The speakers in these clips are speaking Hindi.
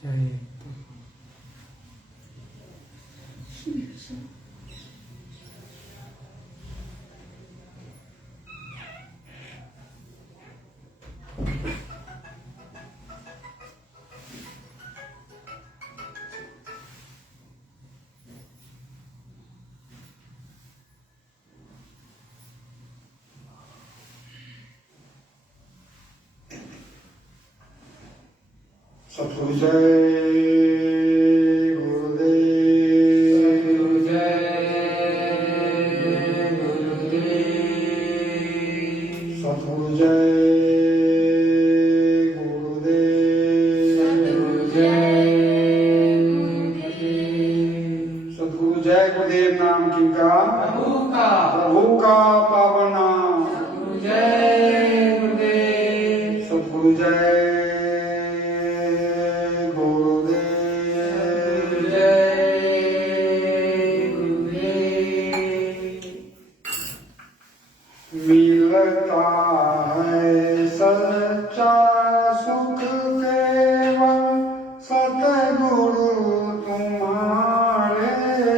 जय सतगुरु जय गुरुदेव। सतगुरु जय गुरुदेव। सतगुरु जय गुरुदेव नाम किनका प्रभु का पावन नाम। जय गुरुदेव। सतगुरु जय मिलता है सच्चा सुख केवल सतगुरु तुम्हारे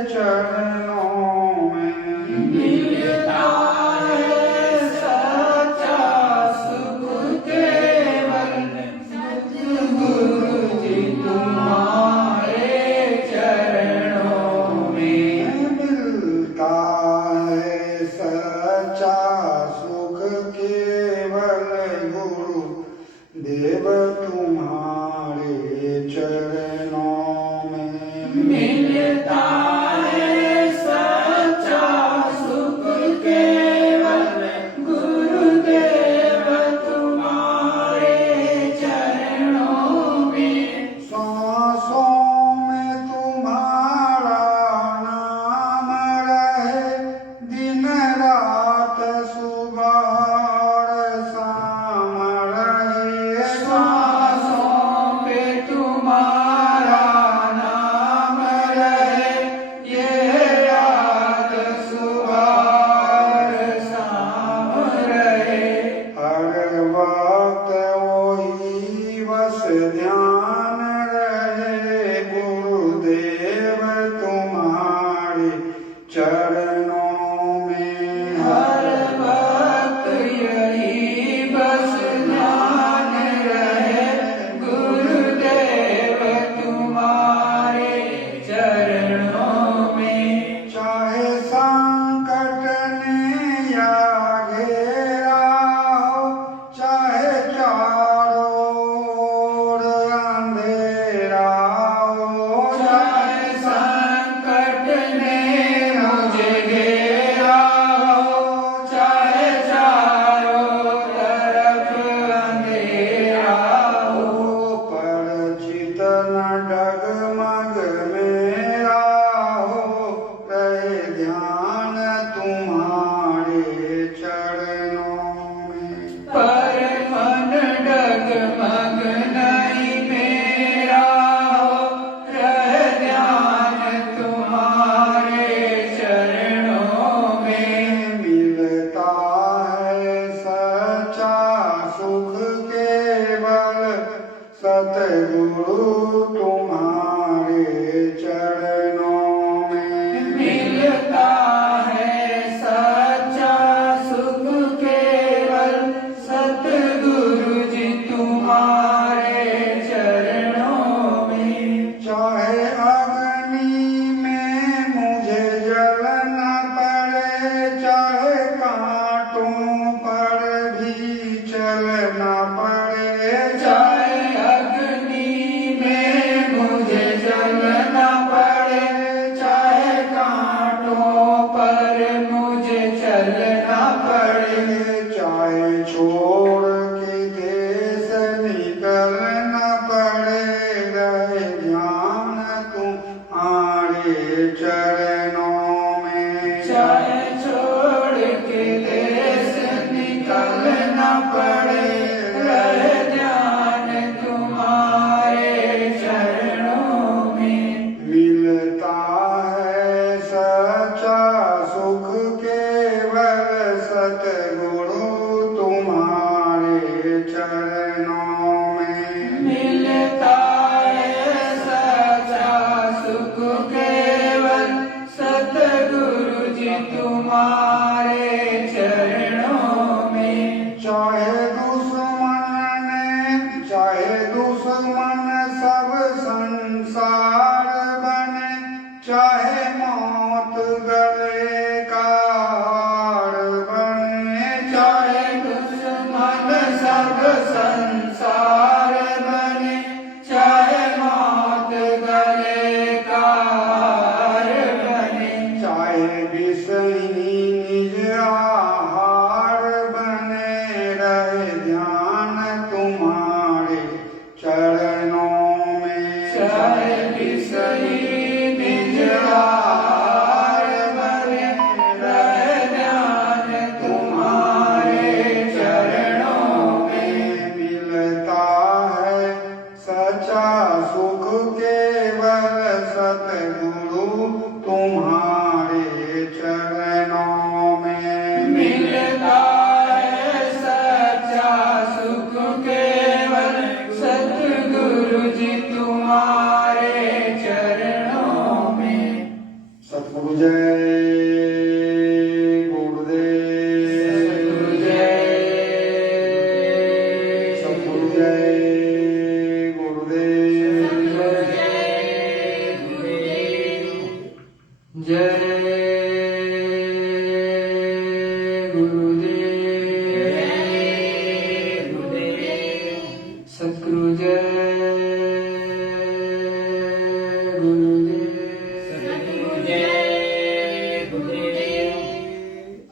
चरणों में। मिलता है सच्चा सुख केवल सतगुरु जी तुम्हारे चरणों में। मिलता है सच्चा सुख केवल गुरु देव तुम्हारे चरणों में। मिलता है सच्चा सुख केवल गुरुदेव तुम्हारे चरणों में। सांसों में तुम्हारा नाम रहे दिन रात सुबह और शाम रहे। सांसों पे तुम्हारा नाम रहे ये रात सुबह और शाम रहे। हर वक्त वही बस ध्यान रहे गुरुदेव तुम्हारे चरणों में। हर वक्त यही बस ध्यान रहे गुरुदेव तुम्हारे चरणों में। चाहे संकट ने या घेरा हो, चाहे चारों ओर अंधेरा हो। चाहे संकट ने मुझे घेरा हो, चाहे चारों तरफ अंधेरा हो। परिचित न डगमग मेरा हो, रहे ध्यान तुम्हारे चरणों में। पर मन डगमग नहीं मेरा हो, रहे ध्यान तुम्हारे चरणों में। मिलता है सच्चा सुख केवल सतगुरु तुम्हारे चरणों में। मिलता है सच्चा सुख केवल सतगुरु जी तुम्हारे चरणों में। चाहे अग्नि में मुझे जलना पड़े, चाहे कांटों पर भी चलना पड़े। चाहे अग्नि में मुझे जलना पड़े, चाहे कांटों पर मुझे चलना पड़े। चाहे छोड़ के देश निकलना पड़े, रहे ध्यान तुम्हारे चरणों में। चाहे छोड़ के देश निकलना पड़े, रहे ध्यान तुम्हारे चरणों में। मिल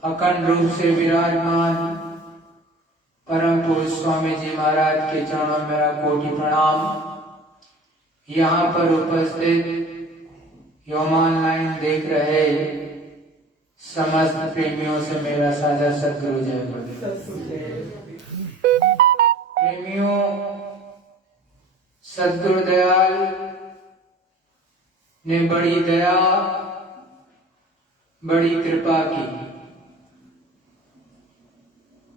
अखंड रूप से विराजमान परम पुरुष स्वामी जी महाराज के चरणों में मेरा कोटि प्रणाम। यहाँ पर उपस्थित एवं ऑनलाइन देख रहे समस्त प्रेमियों से मेरा सादर सद्गुरु जय बोले। प्रेमियों, सद्गुरु दयाल ने बड़ी दया बड़ी कृपा की,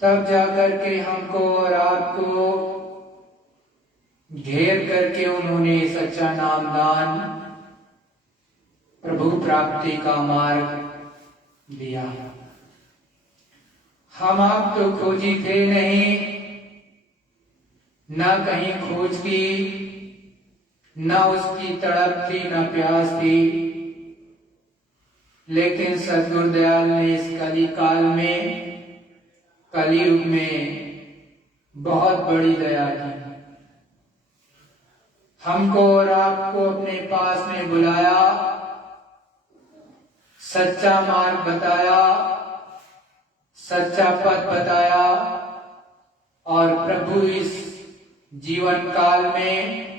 तब जाकर के हमको और आपको घेर करके उन्होंने सच्चा नाम दान प्रभु प्राप्ति का मार्ग दिया। हम आप तो खोजी थे नहीं, न कहीं खोज की, न उसकी तड़प थी, न प्यास थी, लेकिन सद्गुरु दयाल ने इस कली काल में, कलयुग में बहुत बड़ी दया की। हमको और आपको अपने पास में बुलाया, सच्चा मार्ग बताया, सच्चा पथ बताया, और प्रभु इस जीवन काल में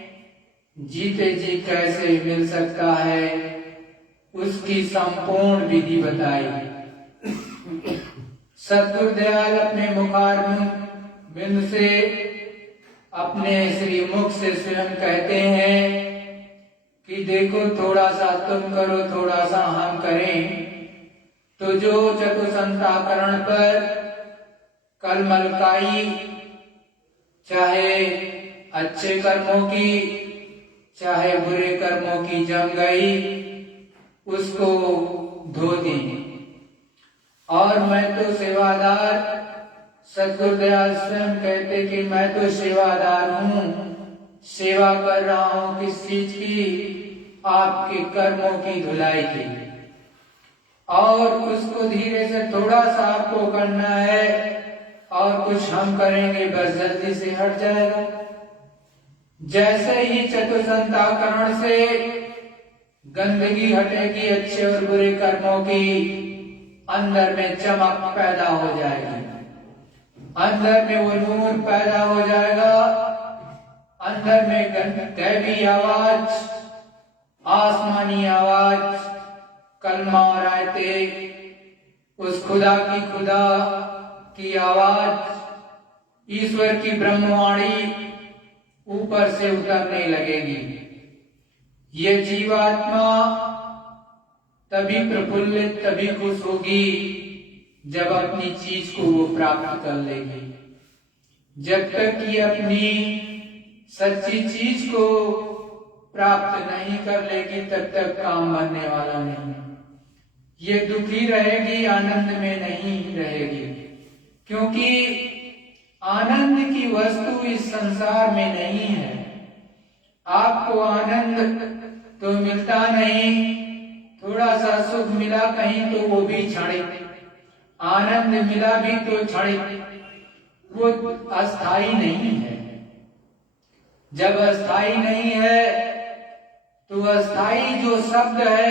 जीते जी कैसे मिल सकता है उसकी संपूर्ण विधि बताई। सद्गुरु दयाल अपने मुखारविंद से, अपने श्री मुख से स्वयं कहते हैं कि देखो थोड़ा सा तुम करो, थोड़ा सा हम करें, तो जो चतुसंताकरण पर कलमलकाई, चाहे अच्छे कर्मों की चाहे बुरे कर्मों की जम गई, उसको धो दी। और मैं तो सेवादार, सद्गुरु दयाल स्वयं कहते कि मैं तो सेवादार हूँ, सेवा कर रहा हूँ किस चीज की? आपके कर्मों की धुलाई की। और उसको धीरे से थोड़ा सा आपको करना है, और कुछ हम करेंगे बस जल्दी से हट जाएगा। जैसे ही चतुसंताकरण से गंदगी हटेगी अच्छे और बुरे कर्मों की, अंदर में चमक पैदा हो जाएगी, अंदर में वो नूर पैदा हो जाएगा, अंदर में दैवी आवाज, आसमानी आवाज, कलमा और आयते, उस खुदा की आवाज, ईश्वर की ब्रह्मवाणी ऊपर से उतरने लगेगी। ये जीवात्मा तभी प्रफुल्लित, तभी खुश होगी जब अपनी चीज को वो प्राप्त कर लेगी। जब तक कि अपनी सच्ची चीज को प्राप्त नहीं कर लेगी, तब तक काम बनने वाला नहीं। ये दुखी रहेगी, आनंद में नहीं रहेगी, क्योंकि आनंद की वस्तु इस संसार में नहीं है। आपको आनंद तो मिलता नहीं, थोड़ा सा सुख मिला कहीं तो वो भी क्षणिक, आनंद मिला भी तो क्षणिक, वो अस्थाई नहीं है। जब अस्थाई नहीं है तो अस्थाई जो शब्द है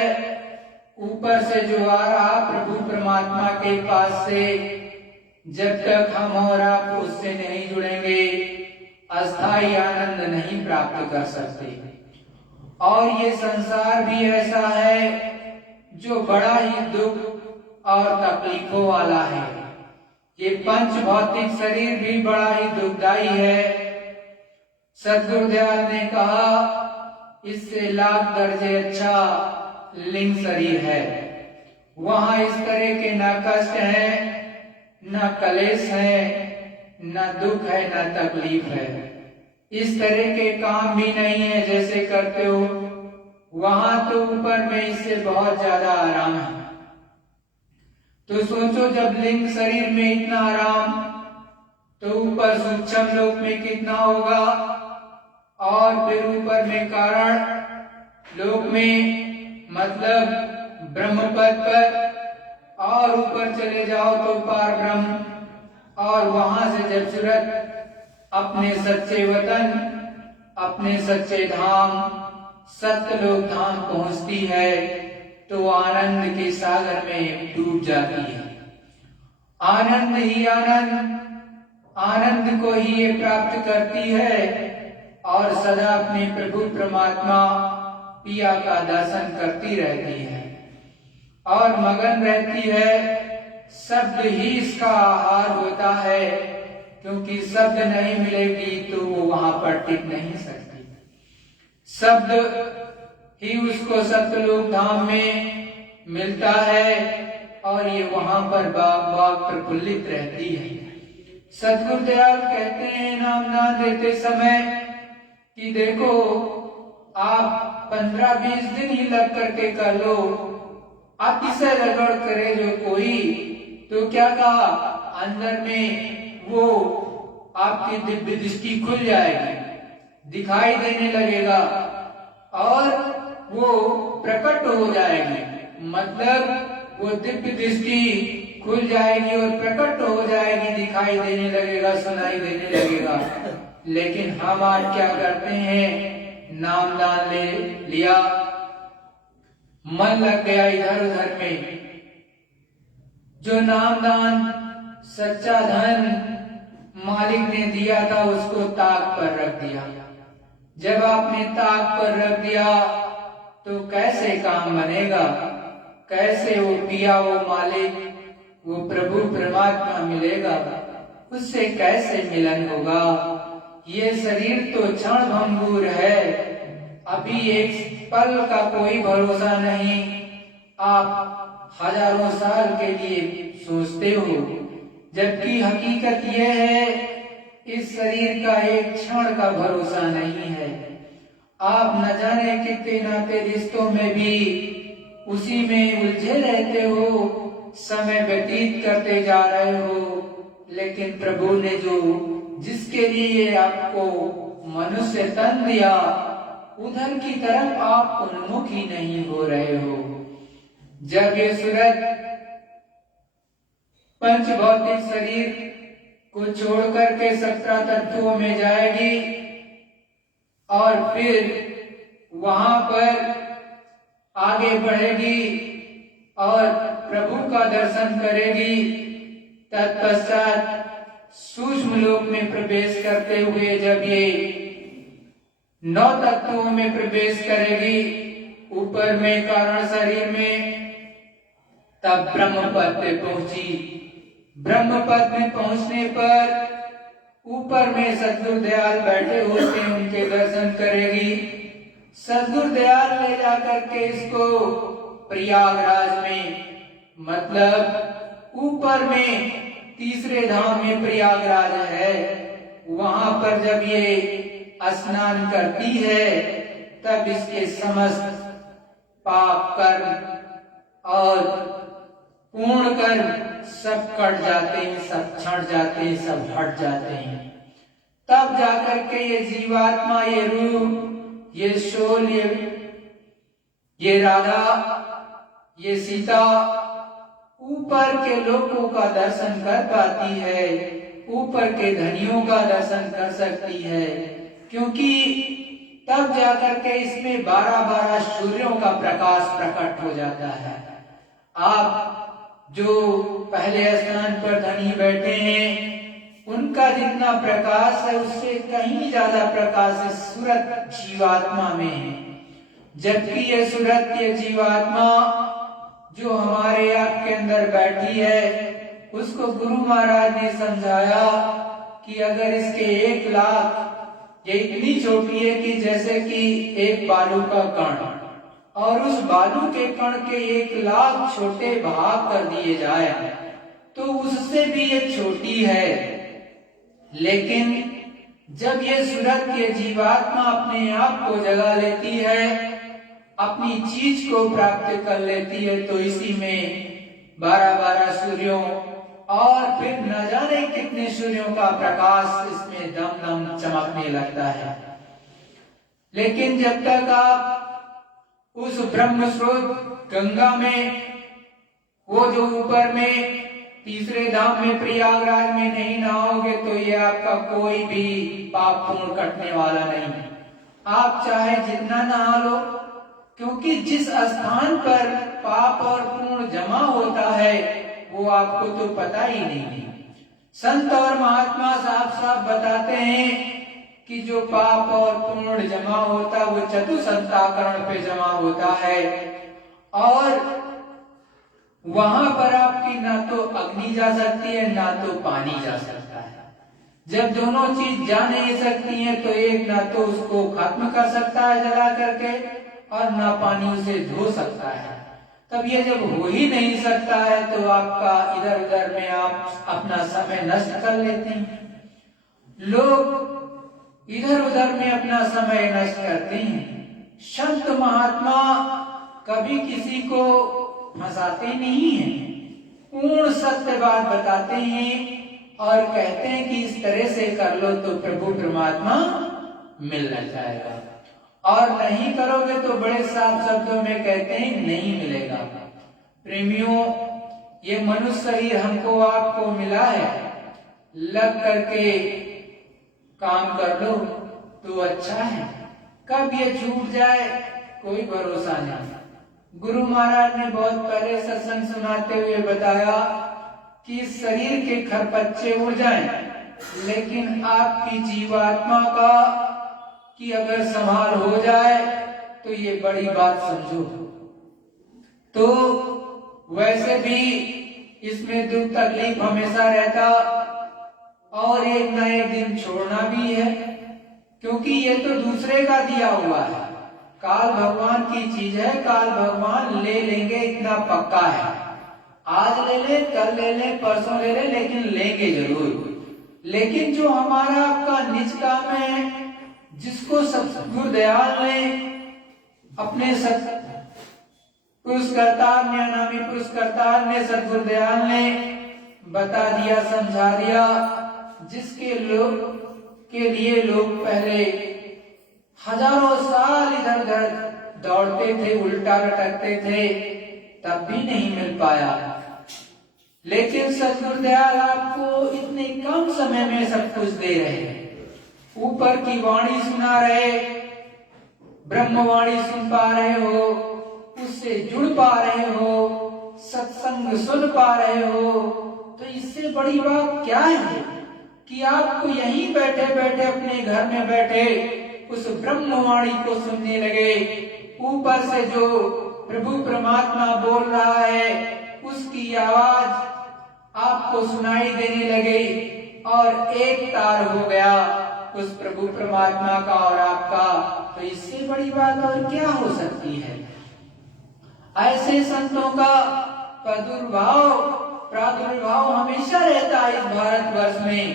ऊपर से जो आ रहा प्रभु परमात्मा के पास से, जब तक हम और आप उससे नहीं जुड़ेंगे, अस्थाई आनंद नहीं प्राप्त कर सकते। और ये संसार भी ऐसा है जो बड़ा ही दुख और तकलीफों वाला है। ये पंच भौतिक शरीर भी बड़ा ही दुखदायी है। सद्गुरु दयाल ने कहा, इससे लाख दर्जे अच्छा लिंग शरीर है। वहां इस तरह के न कष्ट है, न कलेश है, न दुख है, न तकलीफ है। इस तरह के काम भी नहीं है जैसे करते हो। वहां तो ऊपर में इससे बहुत ज्यादा आराम है। तो सोचो, जब लिंग शरीर में इतना आराम, तो ऊपर सूक्ष्म लोक में कितना होगा, और फिर ऊपर में कारण लोक में, मतलब ब्रह्मपद पर, और ऊपर चले जाओ तो पार ब्रह्म, और वहां से जब सूरत अपने सच्चे वतन, अपने सच्चे धाम, सत्यलोक धाम पहुंचती है तो आनंद के सागर में डूब जाती है। आनंद ही आनंद, आनंद को ही ये प्राप्त करती है और सदा अपने प्रभु परमात्मा पिया का दर्शन करती रहती है और मगन रहती है। शब्द ही इसका आहार होता है, क्योंकि शब्द नहीं मिलेगी तो वो वहां पर टिक नहीं सकती। शब्द ही उसको सत्यलोक धाम में मिलता है और ये वहां पर बाग बाग प्रफुल्लित रहती है। सद्गुरु दयाल कहते हैं नाम दान देते समय कि देखो आप 15-20 दिन ही लग करके कर लो, अतिशय रगड़ करे जो कोई तो क्या कहा, अंदर में वो आपकी दिव्य दृष्टि खुल जाएगी, दिखाई देने लगेगा और वो प्रकट हो जाएगी। मतलब वो दिव्य दृष्टि खुल जाएगी और प्रकट हो जाएगी, दिखाई देने लगेगा, सुनाई देने लगेगा। लेकिन हम आज क्या करते हैं, नाम दान ले लिया, मन लग गया इधर उधर में। जो नाम दान सच्चा धन मालिक ने दिया था उसको ताक पर रख दिया। जब आपने ताक पर रख दिया तो कैसे काम बनेगा, कैसे वो पिया, वो मालिक, वो प्रभु परमात्मा मिलेगा, उससे कैसे मिलन होगा। ये शरीर तो क्षण भंगुर है, अभी एक पल का कोई भरोसा नहीं। आप हजारों साल के लिए सोचते हो, जबकि हकीकत यह है इस शरीर का एक क्षण का भरोसा नहीं है। आप न जाने कितने नाते रिश्तों में भी उसी में उलझे रहते हो, समय व्यतीत करते जा रहे हो, लेकिन प्रभु ने जो जिसके लिए आपको मनुष्य तन दिया उधर की तरफ आप उन्मुख ही नहीं हो रहे हो। जब ये सूरत पंच भौतिक शरीर को छोड़ करके 17 तत्वों में जाएगी और फिर वहां पर आगे बढ़ेगी और प्रभु का दर्शन करेगी, तत्पश्चात सूक्ष्म लोक में प्रवेश करते हुए जब ये 9 तत्वों में प्रवेश करेगी, ऊपर में कारण शरीर में, तब ब्रह्म पद पे पहुंची। ब्रह्म पद में पहुंचने पर ऊपर में सद्गुरु दयाल बैठे होते हैं, उनके दर्शन करेगी। सद्गुरु दयाल ले जाकर के इसको प्रयागराज में, मतलब ऊपर में तीसरे धाम में प्रयागराज है, वहां पर जब ये स्नान करती है तब इसके समस्त पाप कर्म और पूर्ण कर्म सब कट जाते हैं, सब छट जाते हैं, सब हट जाते हैं। तब जाकर के ये जीवात्मा, ये रूप, ये सोल, ये राधा, ये सीता ऊपर के लोगों का दर्शन कर पाती है, ऊपर के धनियों का दर्शन कर सकती है, क्योंकि तब जाकर के इसमें 12-12 सूर्यों का प्रकाश प्रकट हो जाता है। आप जो पहले स्थान पर धनी बैठे हैं, उनका जितना प्रकाश है उससे कहीं ज्यादा प्रकाश इस सूरत जीवात्मा में है। जबकि ये सूरत, ये जीवात्मा जो हमारे आपके अंदर बैठी है, उसको गुरु महाराज ने समझाया कि अगर इसके 1 लाख, ये इतनी छोटी है कि जैसे कि एक बालू का कण, और उस बालू के कण के 1 लाख छोटे भाग कर दिए जाए तो उससे भी ये छोटी है। लेकिन जब ये सूरत, ये जीवात्मा अपने आप को जगा लेती है, अपनी चीज को प्राप्त कर लेती है, तो इसी में 12-12 सूर्यों और फिर न जाने कितने सूर्यों का प्रकाश इसमें दम दम चमकने लगता है। लेकिन जब तक आप उस ब्रह्म स्रोत गंगा में, वो जो ऊपर में तीसरे धाम में प्रयागराज में नहीं नहाओगे तो ये आपका कोई भी पाप पूर्ण कटने वाला नहीं। आप चाहे जितना नहा लो, क्योंकि जिस स्थान पर पाप और पुण्य जमा होता है वो आपको तो पता ही नहीं है। संत और महात्मा साफ साफ बताते हैं कि जो पाप और पुण्य जमा होता है वो चतुसंताकरण पे जमा होता है, और वहां पर आपकी ना तो अग्नि जा सकती है ना तो पानी जा सकता है। जब दोनों चीज जा नहीं सकती हैं तो एक ना तो उसको खत्म कर सकता है जला करके, और ना पानी उसे धो सकता है। तब ये जब हो ही नहीं सकता है तो आपका इधर उधर में आप अपना समय नष्ट कर लेते हैं। लोग इधर उधर में अपना समय नष्ट करते हैं। संत महात्मा कभी किसी को फंसाते नहीं हैं, पूर्ण सत्य बात बताते हैं और कहते हैं कि इस तरह से कर लो तो प्रभु परमात्मा मिलना चाहेगा, और नहीं करोगे तो बड़े साफ शब्दों में कहते हैं नहीं मिलेगा। प्रेमियों, ये मनुष्य शरीर हमको आपको मिला है, लग करके काम कर लो तो अच्छा है, कब ये छूट जाए कोई भरोसा नहीं। गुरु महाराज ने बहुत पहले सत्संग सुनाते हुए बताया कि शरीर के खरपच्चे उड़ जाएं, लेकिन आपकी जीवात्मा का कि अगर संभाल हो जाए तो ये बड़ी बात समझो। तो वैसे भी इसमें दुख तकलीफ हमेशा रहता, और एक न एक दिन छोड़ना भी है, क्योंकि ये तो दूसरे का दिया हुआ है। काल भगवान की चीज है, काल भगवान ले लेंगे इतना पक्का है। आज ले ले, कल ले ले, परसों ले ले, लेकिन लेंगे जरूर। लेकिन जो हमारा आपका निज काम है, जिसको सतगुरु दयाल ने अपने पुरस्कर्ता नामी पुरस्कर्ता ने सतगुरु दयाल ने बता दिया, समझा दिया, जिसके लोग के लिए लोग पहले हजारों साल इधर उधर दौड़ते थे, उल्टा लटकते थे, तब भी नहीं मिल पाया। लेकिन सतगुरु दयाल आपको इतने कम समय में सब कुछ दे रहे हैं। ऊपर की वाणी सुना रहे, ब्रह्मवाणी सुन पा रहे हो, उससे जुड़ पा रहे हो, सत्संग सुन पा रहे हो, तो इससे बड़ी बात क्या है कि आपको यहीं बैठे बैठे अपने घर में बैठे उस ब्रह्मवाणी को सुनने लगे। ऊपर से जो प्रभु परमात्मा बोल रहा है उसकी आवाज आपको सुनाई देने लगी, और एक तार हो गया उस प्रभु परमात्मा का और आपका। तो इससे बड़ी बात और क्या हो सकती है। ऐसे संतों का प्रादुर्भाव हमेशा रहता है इस भारतवर्ष में।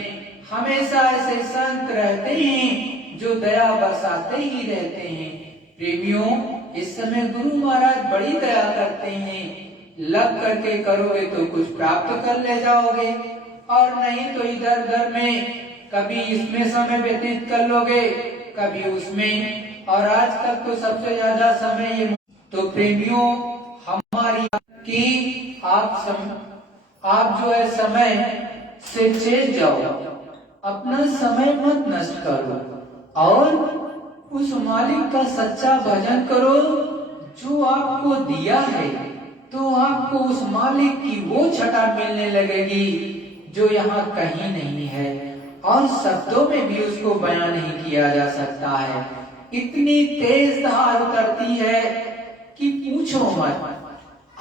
हमेशा ऐसे संत रहते हैं जो दया बरसाते ही रहते हैं। प्रेमियों, इस समय गुरु महाराज बड़ी दया करते हैं। लग करके करोगे तो कुछ प्राप्त कर ले जाओगे, और नहीं तो इधर उधर में कभी इसमें समय व्यतीत कर लोगे, कभी उसमें, और आजकल तो सबसे ज्यादा समय ये। तो प्रेमियों, हमारी कि आप जो है समय से चेत जाओ, अपना समय मत नष्ट करो, और उस मालिक का सच्चा भजन करो जो आपको दिया है। तो आपको उस मालिक की वो छटा मिलने लगेगी जो यहाँ कहीं नहीं है, और शब्दों में भी उसको बयान नहीं किया जा सकता है। इतनी तेज धार उतरती है कि पूछो मत।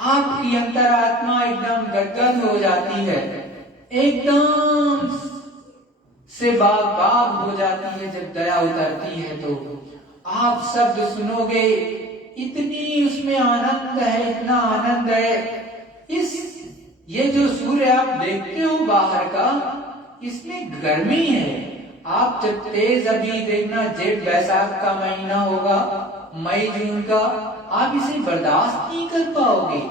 आपकी अंतरात्मा एकदम गदगद हो जाती है, एकदम से बाग हो जाती है। जब दया उतरती है तो आप शब्द सुनोगे, इतनी उसमें आनंद है, इतना आनंद है। ये जो सूर्य आप देखते हो बाहर का, इसमें गर्मी है। आप जब तेज अभी देखना जेठ बैसाख का महीना होगा, मई जून का, आप इसे बर्दाश्त नहीं कर पाओगे।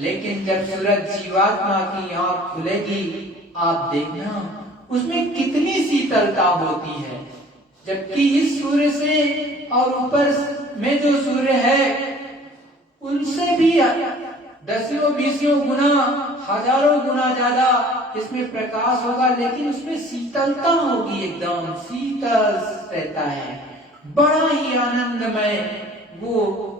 लेकिन जब सूरज जीवात्मा की आंख खुलेगी, आप देखना उसमें कितनी शीतलता होती है। जबकि इस सूर्य से और ऊपर में जो सूर्य है उनसे भी दसियों बीसियों गुना, हजारों गुना ज्यादा इसमें प्रकाश होगा, लेकिन उसमें शीतलता होगी, एकदम शीतल रहता है। बड़ा ही आनंदमय वो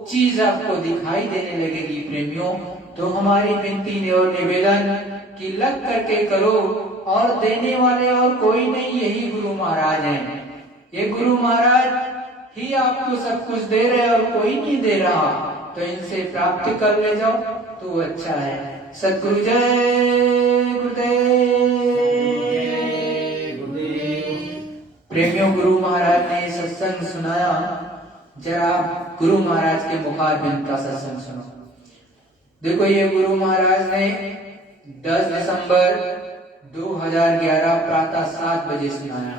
चीज आपको दिखाई देने लगेगी प्रेमियों। तो हमारी विनती और निवेदन कि लग करके करो, और देने वाले और कोई नहीं, यही गुरु महाराज हैं। ये गुरु महाराज ही आपको सब कुछ दे रहे और कोई नहीं दे रहा, तो इनसे प्राप्त कर ले जाओ तो अच्छा है। सतगुरु जय गुरुदेव। प्रेमियों, गुरु महाराज ने सत्संग सुनाया, जरा गुरु महाराज के मुखारबिंद का सत्संग सुनो। देखो, ये गुरु महाराज ने 10 दिसंबर 2011 प्रातः 7 बजे सुनाया।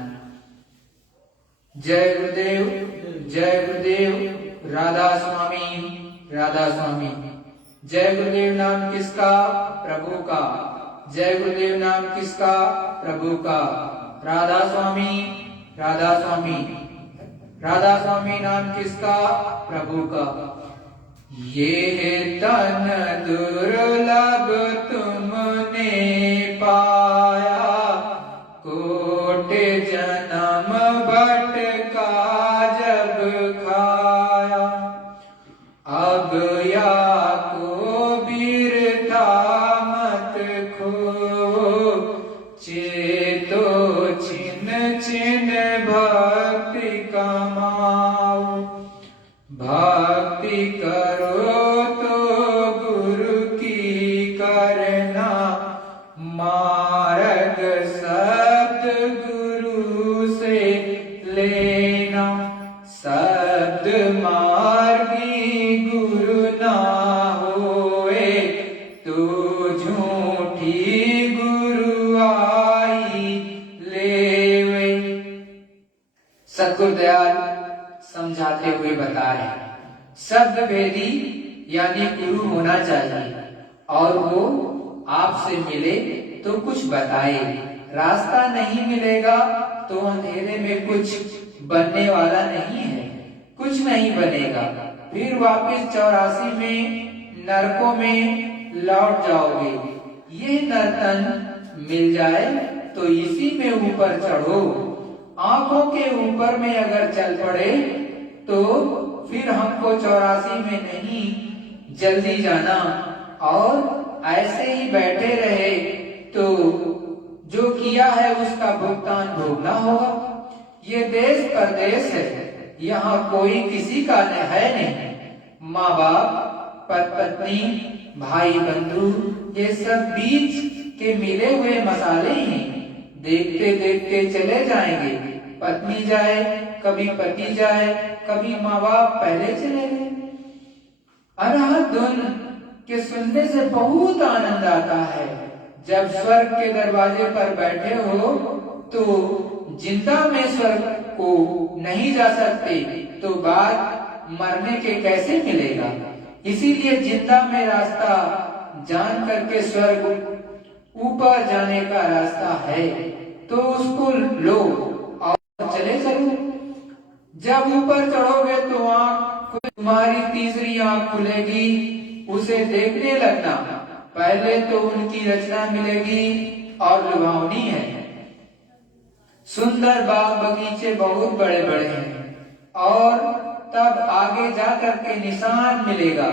जय गुरुदेव, जय गुरुदेव, राधा स्वामी, राधा स्वामी। जय गुरुदेव नाम किसका? प्रभु का। जय गुरुदेव नाम किसका? प्रभु का। राधा स्वामी, राधा स्वामी, राधा स्वामी नाम किसका? प्रभु का। ये तन दुर्लभ तुमने पाया, कोटि जन्म भटका जब खाया, अब या को बिरथा मत खो, चेतो छिन छिन भक्ति कमाओ, भक्ति करो तो गुरु की करना, मार्ग शब्द गुरु से लेना, शब्द मार्गी गुरु ना होए, तो झूठी गुरु आई लेवे। सतगुरुदयाल समझाते हुए बता रहे, शब्द भेदी यानी गुरु होना चाहिए, और वो आपसे मिले तो कुछ बताए। रास्ता नहीं मिलेगा तो अंधेरे में कुछ बनने वाला नहीं है, कुछ नहीं बनेगा। फिर वापस 84 में नरकों में लौट जाओगे। ये नर्तन मिल जाए तो इसी में ऊपर चढ़ो। आंखों के ऊपर में अगर चल पड़े तो फिर हमको 84 में नहीं, जल्दी जाना, और ऐसे ही बैठे रहे तो जो किया है उसका भुगतान भोगना होगा। ये देश परदेश है, यहाँ कोई किसी का है नहीं। माँ बाप, पति पत्नी, भाई बंधु, ये सब बीच के मिले हुए मसाले ही देखते देखते चले जाएंगे। पत्नी जाए, कभी पति जाए, कभी माँ बाप पहले चले गए। अनहद धुन के सुनने से बहुत आनंद आता है। जब स्वर्ग के दरवाजे पर बैठे हो तो जिंदा में स्वर्ग को नहीं जा सकते, तो बाद मरने के कैसे मिलेगा। इसीलिए जिंदा में रास्ता जान करके स्वर्ग ऊपर जाने का रास्ता है, तो उसको लो और चले चलो। जब ऊपर चढ़ोगे तो आँख, तुम्हारी तीसरी आँख खुलेगी, उसे देखने लगना। पहले तो उनकी रचना मिलेगी और लुभावनी है। सुंदर बाग बगीचे बहुत बड़े बड़े हैं, और तब आगे जाकर के निशान मिलेगा।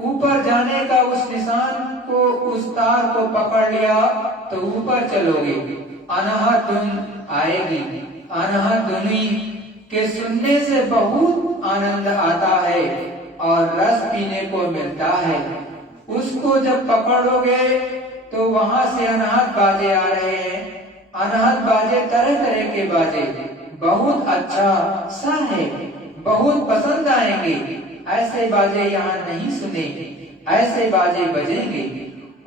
ऊपर जाने का उस निशान को, उस तार को पकड़ लिया तो ऊपर चलोगे। अनहद धुन आएगी। अनहद धुनी के सुनने से बहुत आनंद आता है और रस पीने को मिलता है। उसको जब पकड़ोगे तो वहां से अनहद बाजे आ रहे हैं। अनहद बाजे तरह तरह के बाजे, बहुत अच्छा सा है, बहुत पसंद आएंगे। ऐसे बाजे यहाँ नहीं सुने, ऐसे बाजे बजेंगे।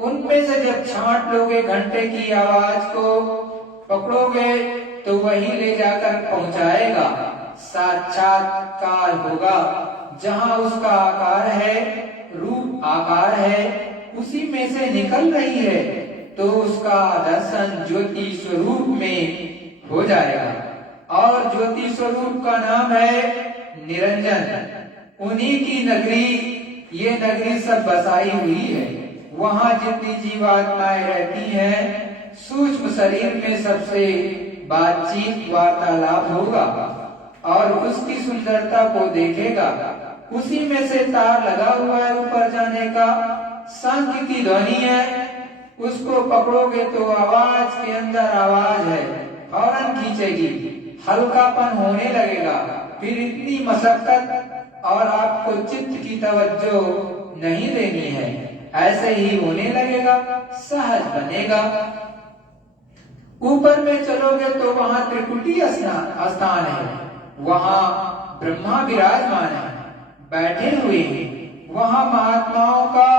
उनमें से जब छांट लोगे घंटे की आवाज को, पकड़ोगे तो वही ले जाकर पहुंचाएगा। साक्षात्कार होगा। जहाँ उसका आकार है, रूप आकार है, उसी में से निकल रही है, तो उसका दर्शन ज्योति स्वरूप में हो जाएगा। और ज्योति स्वरूप का नाम है निरंजन। उन्हीं की नगरी, ये नगरी सब बसाई हुई है। वहाँ जितनी जीवात्माएं रहती हैं, सूक्ष्म शरीर में सबसे बातचीत वार्तालाप होगा। और उसकी सुंदरता को देखेगा। उसी में से तार लगा हुआ है ऊपर जाने का, शंख की ध्वनि है, उसको पकड़ोगे तो आवाज के अंदर आवाज है, फौरन खींचेगी, हल्कापन होने लगेगा, फिर इतनी मशक्कत और आपको चित्त की तवज्जो नहीं देनी है, ऐसे ही होने लगेगा, सहज बनेगा। ऊपर में चलोगे तो वहां त्रिकुटी स्थान है, वहां ब्रह्मा विराजमान है, बैठे हुए हैं। वहां महात्माओं का,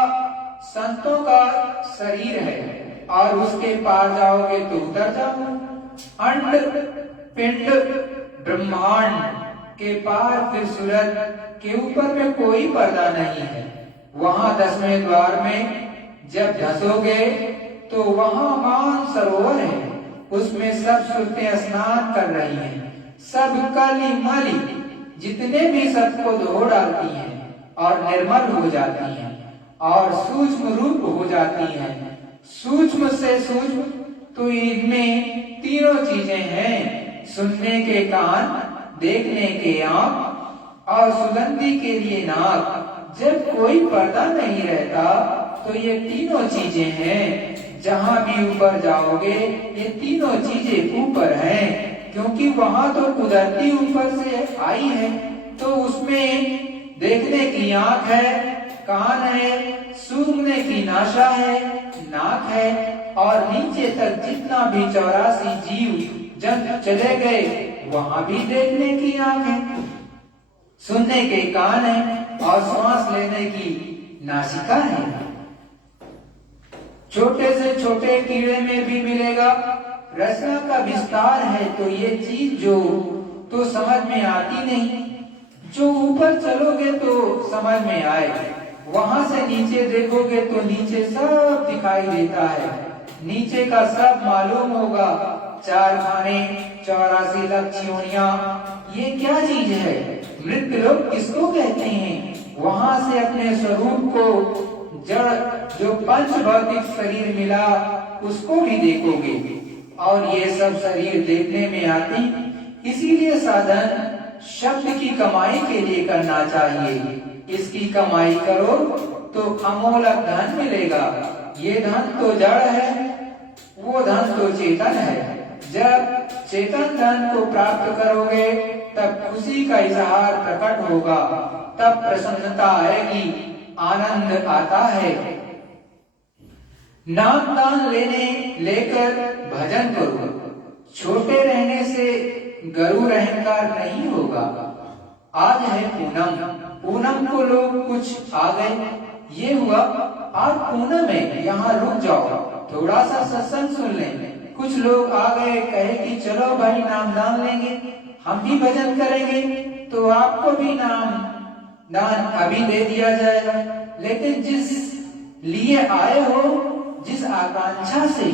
संतों का शरीर है, और उसके पार जाओगे तो उतर जाओ। अंड पिंड ब्रह्मांड के पार फिर सूरज के ऊपर में कोई पर्दा नहीं है। वहां 10वें द्वार में जब धसोगे तो वहां मान सरोवर है, उसमें सब सुरतें स्नान कर रही हैं, सब काली माली जितने भी सबको धो डालती हैं और निर्मल हो जाती हैं और सूक्ष्म रूप हो जाती हैं। सूक्ष्म से सूक्ष्म तो इनमें तीनों चीजें हैं, सुनने के कान, देखने के आंख और सुगंधी के लिए नाक। जब कोई पर्दा नहीं रहता तो ये तीनों चीजें हैं। जहां भी ऊपर जाओगे ये तीनों चीजें ऊपर हैं, क्योंकि वहां तो कुदरती ऊपर से आई है, तो उसमें देखने की आंख है, कान है, सूंघने की नासा है, नाक है, और नीचे तक जितना भी 84 जीव जब चले गए वहां भी देखने की आंख है, सुनने के कान है और सांस लेने की नासिका है। छोटे से छोटे कीड़े में भी मिलेगा, रचना का विस्तार है, तो ये चीज जो तो समझ में आती नहीं, जो ऊपर चलोगे तो समझ में आए। वहां से नीचे देखोगे तो नीचे सब दिखाई देता है, नीचे का सब मालूम होगा। 4 खाने, 84 लाख योनियां, ये क्या चीज है? मृत लोग किसको कहते हैं? वहां से अपने स्वरूप को, जड़ जो पंच भौतिक शरीर मिला, उसको भी देखोगे, और ये सब शरीर देखने में आती। इसीलिए साधन शब्द की कमाई के लिए करना चाहिए। इसकी कमाई करो तो अमोलक धन मिलेगा। ये धन तो जड़ है, वो धन तो चेतन है। जब चेतन धन को प्राप्त करोगे तब खुशी का इजहार प्रकट होगा, तब प्रसन्नता आएगी, आनंद आता है। नाम दान लेकर भजन करो। छोटे रहने से गरुड़ अहंकार नहीं होगा। आज है पूनम, पूनम को लोग कुछ आ गए, ये हुआ आज पूनम है, यहाँ रुक जाओ, थोड़ा सा सत्संग सुन लें। कुछ लोग आ गए, कहे कि चलो भाई नाम दान लेंगे, हम भी भजन करेंगे, तो आपको भी नाम दान अभी दे दिया जाएगा। लेकिन जिस लिए आए हो, जिस आकांक्षा से,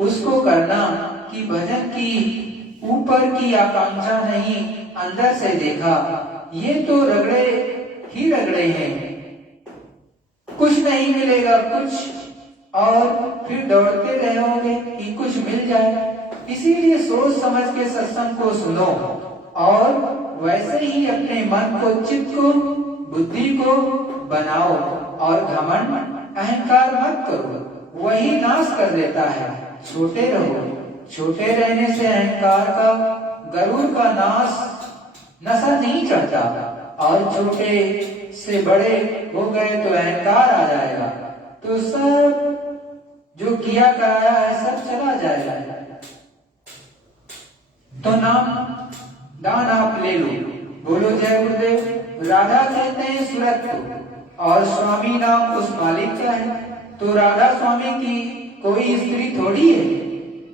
उसको करना कि भजन की ऊपर की आकांक्षा नहीं, अंदर से देखा, ये तो रगड़े ही रगड़े हैं, कुछ नहीं मिलेगा कुछ, और फिर दौड़ते रहोगे कि कुछ मिल जाए। इसीलिए सोच समझ के सत्संग को सुनो, और वैसे ही अपने मन को, चित्त को, बुद्धि को बनाओ, और घमंड अहंकार मत करो, वही नाश कर देता है। छोटे रहो, छोटे रहने से अहंकार का, गरुड़ का नाश नशा नहीं चढ़ता, और छोटे से बड़े हो गए तो अहंकार आ जाएगा, तो सब जो किया कराया है सब चला जाएगा। तो नाम दान आप ले लो, बोलो जय गुरुदेव। राधा कहते हैं सूरत को, और स्वामी नाम उस मालिक का है। तो राधा स्वामी की कोई स्त्री थोड़ी है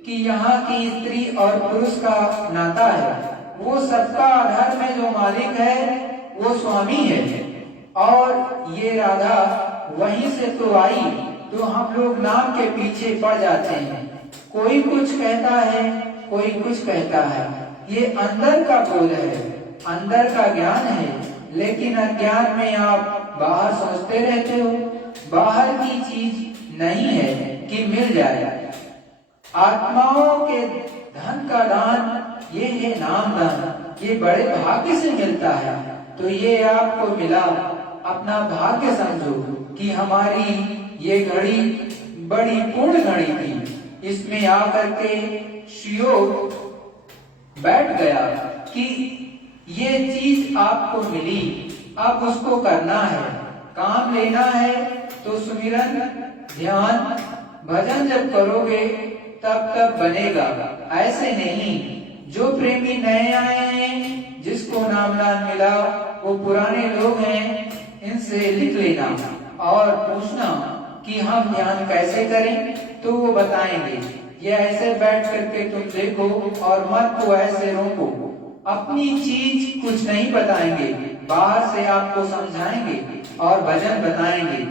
कि यहाँ की स्त्री और पुरुष का नाता है। वो सबका आधार में जो मालिक है वो स्वामी है, और ये राधा वहीं से तो आई। तो हम लोग नाम के पीछे पड़ जाते हैं, कोई कुछ कहता है, कोई कुछ कहता है। ये अंदर का बोध है, अंदर का ज्ञान है, लेकिन अज्ञान में आप बाहर सोचते रहते हो। बाहर की चीज नहीं है कि मिल जाए। आत्माओं के धन का दान ये है नाम दान। ये बड़े भाग्य से मिलता है। तो ये आपको मिला, अपना भाग्य समझो कि हमारी ये घड़ी बड़ी पूर्ण घड़ी थी। इसमें आकर के शियोग बैठ गया कि ये चीज आपको मिली, अब उसको करना है, काम लेना है। तो सुमिरन, ध्यान, भजन जब करोगे तब तब बनेगा, ऐसे नहीं। जो प्रेमी नए आए हैं, जिसको नाम दान मिला, वो पुराने लोग हैं, इनसे लिख लेना और पूछना कि हम ध्यान कैसे करें, तो वो बताएंगे। ये ऐसे बैठ करके तुम देखो और मन को ऐसे रोको। अपनी चीज कुछ नहीं बताएंगे, बाहर से आपको समझाएंगे और भजन बताएंगे।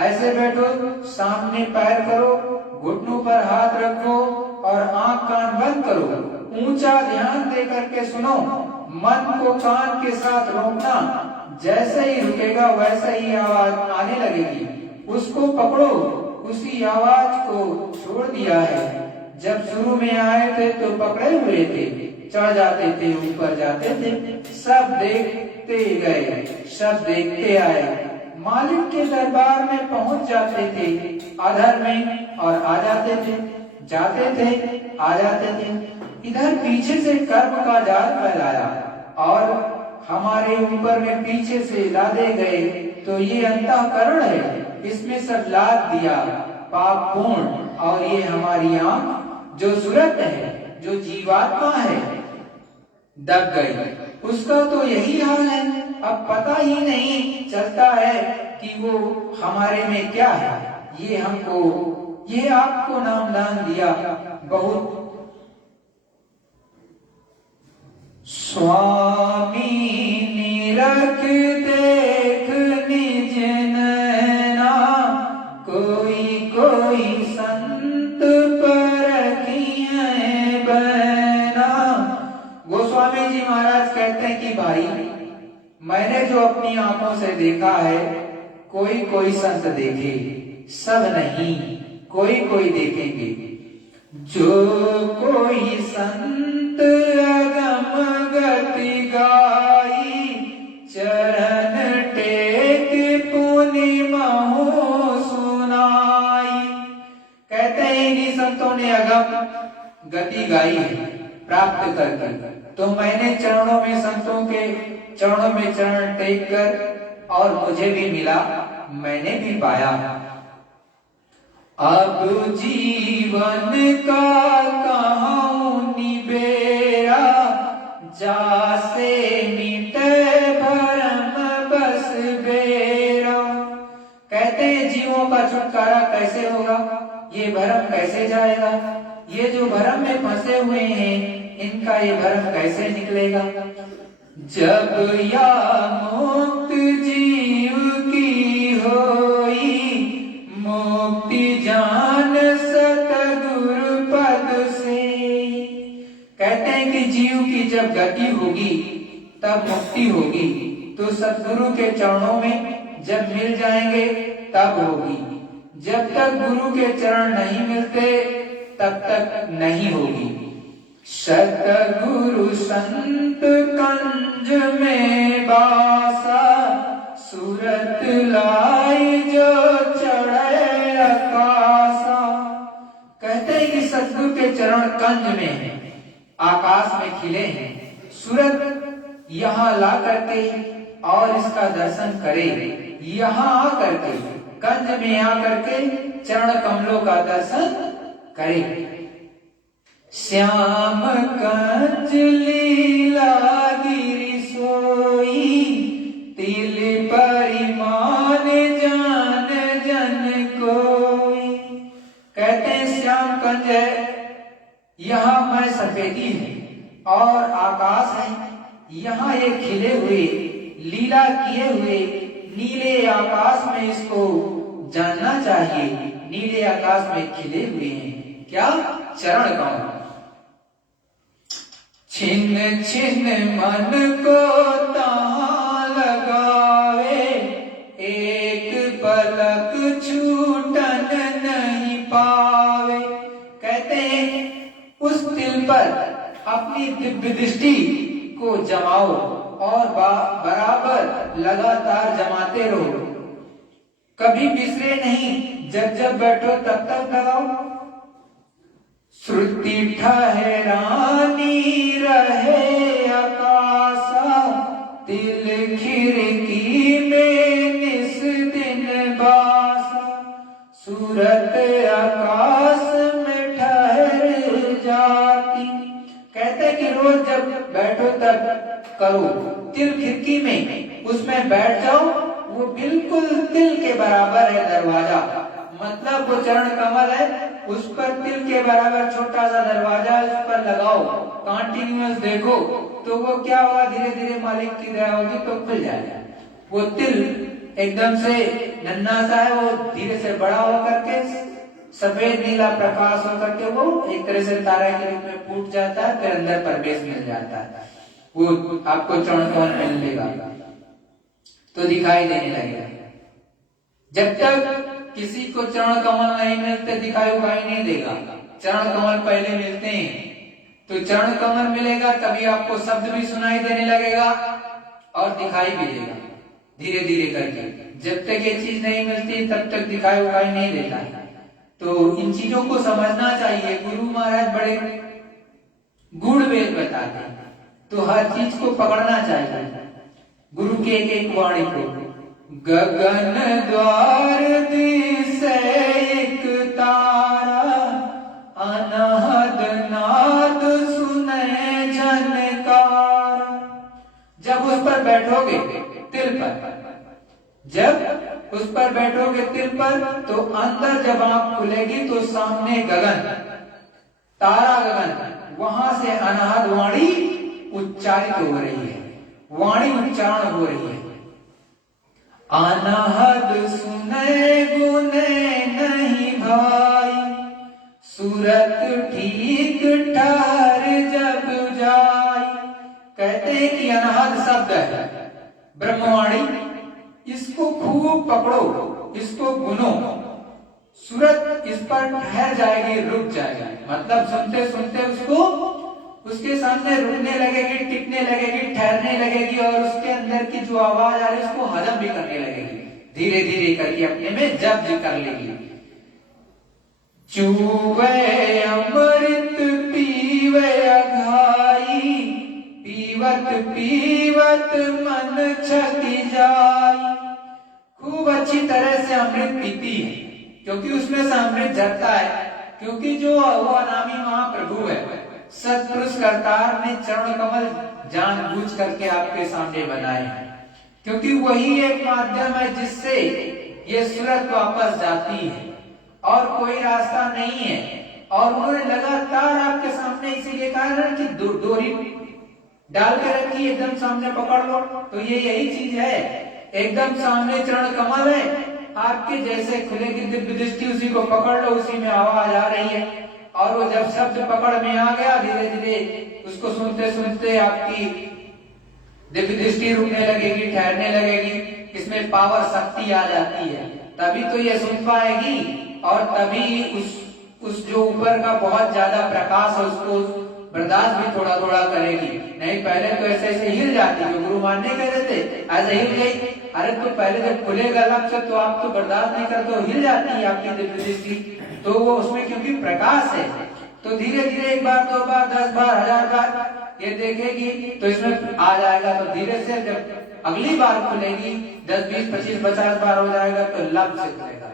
ऐसे बैठो, सामने पैर करो, घुटनों पर हाथ रखो और आंख कान बंद करो। ऊंचा ध्यान दे करके सुनो, मन को कान के साथ रोकना। जैसे ही रुकेगा वैसे ही आवाज आने लगेगी, उसको पकड़ो। उसी आवाज को छोड़ दिया है। जब शुरू में आए थे तो पकड़े हुए थे, चढ़ जाते थे, ऊपर जाते थे, सब देखते गए, सब देखते आए, मालिक के दरबार में पहुंच जाते थे, अधर में और आ जाते थे, जाते थे, आ जाते थे। इधर पीछे से कर्म का जाल फैलाया और हमारे ऊपर में पीछे से लादे गए। तो ये अंतःकरण है, इसमें सब लाद दिया पाप पूर्ण। और ये हमारी आंख जो सूरत है, जो जीवात्मा है, दब गई। उसका तो यही हाल है, अब पता ही नहीं चलता है कि वो हमारे में क्या है। ये हमको, ये आपको नाम दान दिया बहुत। स्वामी निरख देख निज नैना, कोई कोई संत परखिए बना। गोस्वामी जी महाराज कहते हैं कि भाई, मैंने जो अपनी आंखों से देखा है, कोई कोई संत देखे, सब नहीं, कोई कोई देखेंगे। जो कोई संत अगम गति गाई, चरण टेक पुनि महु सुनाई। कहते हैं इन्हीं संतों ने अगम गति गाई है प्राप्त करके। तो मैंने चरणों में, संतों के चरणों में चरण टेक कर, और मुझे भी मिला, मैंने भी पाया। अब जीवन का कहूँ निबेरा, जासे मिटे भरम बस बेरा। कहते हैं जीवों का छुटकारा कैसे होगा, ये भरम कैसे जाएगा, ये जो भरम में फंसे हुए हैं, इनका ये भरम कैसे निकलेगा। जब या मुक्त जीव की होई, मुक्ति जान सतगुरु पद से। कहते हैं कि जीव की जब गति होगी तब मुक्ति होगी, तो सतगुरु के चरणों में जब मिल जाएंगे तब होगी। जब तक गुरु के चरण नहीं मिलते तब तक नहीं होगी। सतगुरु संत कंज में बासा, सूरत लाई जो चढ़े आकाशा। कहते हैं कि सतगुरु के चरण कंज में है, आकाश में खिले हैं। सूरत यहाँ ला करके और इसका दर्शन करे, यहाँ आ करके, कंज में आ करके चरण कमलों का दर्शन करे। श्याम कंज लीला गिरि सोई, तिल परिमाण जान जन कोई। कहते हैं श्याम कंज है, यहाँ मैं सफेदी है और आकाश है, यहाँ ये खिले हुए, लीला किए हुए नीले आकाश में इसको जानना चाहिए। नीले आकाश में खिले हुए हैं क्या, चरण कमल। छिन्न छिन्न मन को तां लगावे, एक पलक छूटन नहीं पावे। कहते हैं उस तिल पर अपनी दिव्य दृष्टि को जमाओ और बराबर लगातार जमाते रहो, कभी बिसरे नहीं, जब जब बैठो तब तक लगाओ। श्रुति ठहरानी रहे आकाशा, तिल खिड़की में निस दिन बासा, सूरत आकाश में ठहर जाती। कहते कि रोज जब बैठो तब करो, तिल खिड़की में उसमें बैठ जाओ, वो बिल्कुल तिल के बराबर है दरवाजा, मतलब वो चरण कमल है, उस पर तिल के बराबर छोटा सा दरवाजा, उस पर लगाओ, कंटिन्यूअस देखो, तो वो क्या होगा, धीरे धीरे मालिक की दया होगी तो खुल जाएगा। वो तिल एकदम से नन्हा सा है, वो धीरे से बड़ा होकर के सफेद नीला प्रकाश होकर के वो एक तरह से तारा के रूप में फूट जाता है, फिर अंदर प्रवेश मिल जाता है, वो आपको चरण कमल मिलेगा तो दिखाई देने लगेगा। जब तक किसी को चरण कमल नहीं मिलते दिखाई उखाई नहीं देगा, चरण कमल पहले मिलते हैं, तो चरण कमल मिलेगा तभी आपको शब्द भी सुनाई देने लगेगा और दिखाई भी देगा धीरे धीरे करके। जब तक ये चीज नहीं मिलती तब तक दिखाई उखाई नहीं देता। तो इन चीजों को समझना चाहिए। गुरु महाराज बड़े गूढ़ वेद बताते हैं, तो हर चीज को पकड़ना चाहिए, गुरु के एक वाणी को। गगन द्वार दिसे एक तारा, अनहद नाद सुने झनकार। जब उस पर बैठोगे तिल पर, जब उस पर बैठोगे तिल पर, तो अंदर जब आंख खुलेगी तो सामने गगन, तारा गगन, वहां से अनहद वाणी उच्चारित हो रही है, वाणी उच्चारण हो रही है। अनहद सुने गुने नहीं भाई, सूरत ठीक ठहर जब जाई। कहते हैं कि अनहद शब्द है ब्रह्मवाणी, इसको खूब पकड़ो, इसको गुनो, सूरत इस पर ठहर जाएगी, रुक जाएगी, मतलब सुनते सुनते उसको उसके सामने रुकने लगेगी, टिकने लगेगी, ठहरने लगेगी, और उसके अंदर की जो आवाज आ रही है उसको हजम भी करने लगेगी, धीरे धीरे करके अपने में जब्त कर लेगी। चूवे अमृत पीवे अघाई, पीवत पीवत मन छकी जाई। खूब अच्छी तरह से अमृत पीती है, क्योंकि उसमें से अमृत झरता है, क्योंकि जो वो अनामी महाप्रभु है, सत्पुरुष करतार ने चरण कमल जानबूझ करके आपके सामने बनाए हैं, क्योंकि वही एक माध्यम है जिससे ये सूरत वापस जाती है, और कोई रास्ता नहीं है। और उन्होंने लगातार आपके सामने इसीलिए कहा कि डोरी डाल के रखी, एकदम सामने पकड़ लो, तो ये यही चीज है, एकदम सामने चरण कमल है, आपके जैसे खुलेगी दिव्य दृष्टि, उसी को पकड़ लो, उसी में आवाज आ रही है, और वो जब शब्द पकड़ में आ गया, धीरे धीरे उसको सुनते सुनते आपकी दिव्य दृष्टि रुकने लगेगी, ठहरने लगेगी, इसमें पावर शक्ति आ जाती है, तभी तो ये सुन पाएगी, और तभी उस जो ऊपर का बहुत ज्यादा प्रकाश है उसको बर्दाश्त भी थोड़ा थोड़ा करेगी। नहीं पहले तो ऐसे ऐसे हिल जाती, जो गुरु मानने कहते थे ऐसे हिल गई, अरे तो पहले जब खुलेगा लक्ष्य तो आप तो बर्दाश्त नहीं करते, हिल जाती है आपकी दिव्य दृष्टि, तो वो उसमें क्योंकि प्रकाश है, तो धीरे धीरे एक बार, दो बार, 10 बार, 1000 बार ये देखेगी तो इसमें आ जाएगा। तो धीरे से जब अगली बार खुलेगी 10, 20, 25, 50 बार हो जाएगा तो लब से खुलेगा,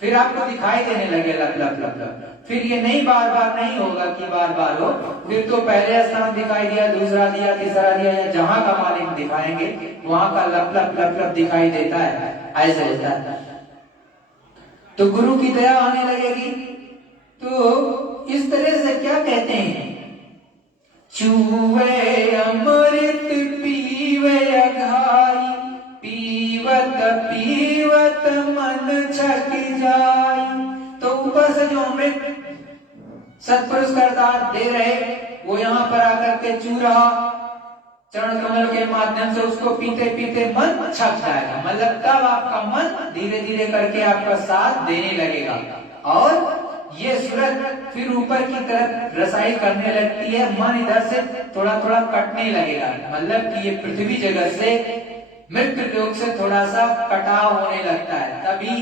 फिर आपको दिखाई देने लगे लब लब लब लब। फिर ये नहीं बार बार नहीं होगा कि बार बार हो, फिर तो पहले स्थान दिखाई दिया, दूसरा दिया, तीसरा दिया, या जहां का मालिक दिखाएंगे वहां का लब लब लब लब दिखाई देता है, ऐसा होता है। तो गुरु की दया आने लगेगी। तो इस तरह से क्या कहते हैं, चूवे अमृत पीवे अघाई, पीवत पीवत मन छक जाई। तो ऊपर से जो अमृत सत्पुरुष करतार दे रहे, वो यहाँ पर आकर के चू रहा, चरण कमल के माध्यम से उसको पीते पीते मन छक जाएगा, मतलब तब आपका मन धीरे धीरे करके आपका साथ देने लगेगा। और ये सूरत फिर ऊपर की तरफ रसाई करने लगती है, मन इधर से थोड़ा थोड़ा कटने लगेगा, मतलब कि ये पृथ्वी जगत से मृत्यु लोक से थोड़ा सा कटाव होने लगता है। तभी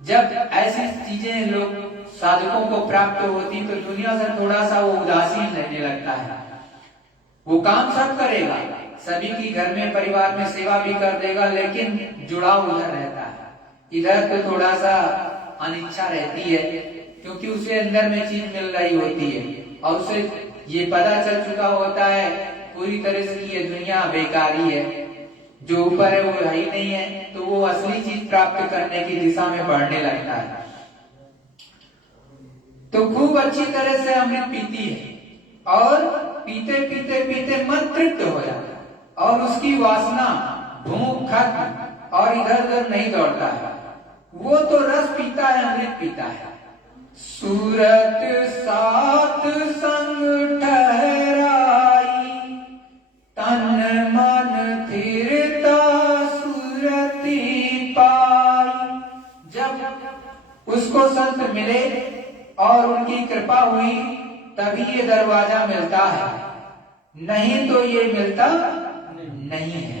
जब ऐसी चीजें लोग साधकों को प्राप्त होती तो दुनिया से थोड़ा सा वो उदासीन रहने लगता है। वो काम सब करेगा, सभी की घर में परिवार में सेवा भी कर देगा, लेकिन जुड़ाव उधर रहता है, इधर तो थोड़ा सा अनिच्छा रहती है, क्योंकि उसे अंदर में चीज मिल रही होती है और उसे ये पता चल चुका होता है पूरी तरह से ये दुनिया बेकारी है, जो ऊपर है वो ही नहीं है, तो वो असली चीज प्राप्त करने की दिशा में बढ़ने लगता है। तो खूब अच्छी तरह से अमृत पीती है और पीते पीते पीते मन तृप्त हो जाता है और उसकी वासना भूख खत्म और इधर उधर नहीं दौड़ता है। वो तो रस पीता है, अमृत पीता है। सूरत सात संग ठहराई, तन मन फिरता सुरती पाई। जब उसको संत मिले और उनकी कृपा हुई तभी ये दरवाजा मिलता है, नहीं तो ये मिलता नहीं है।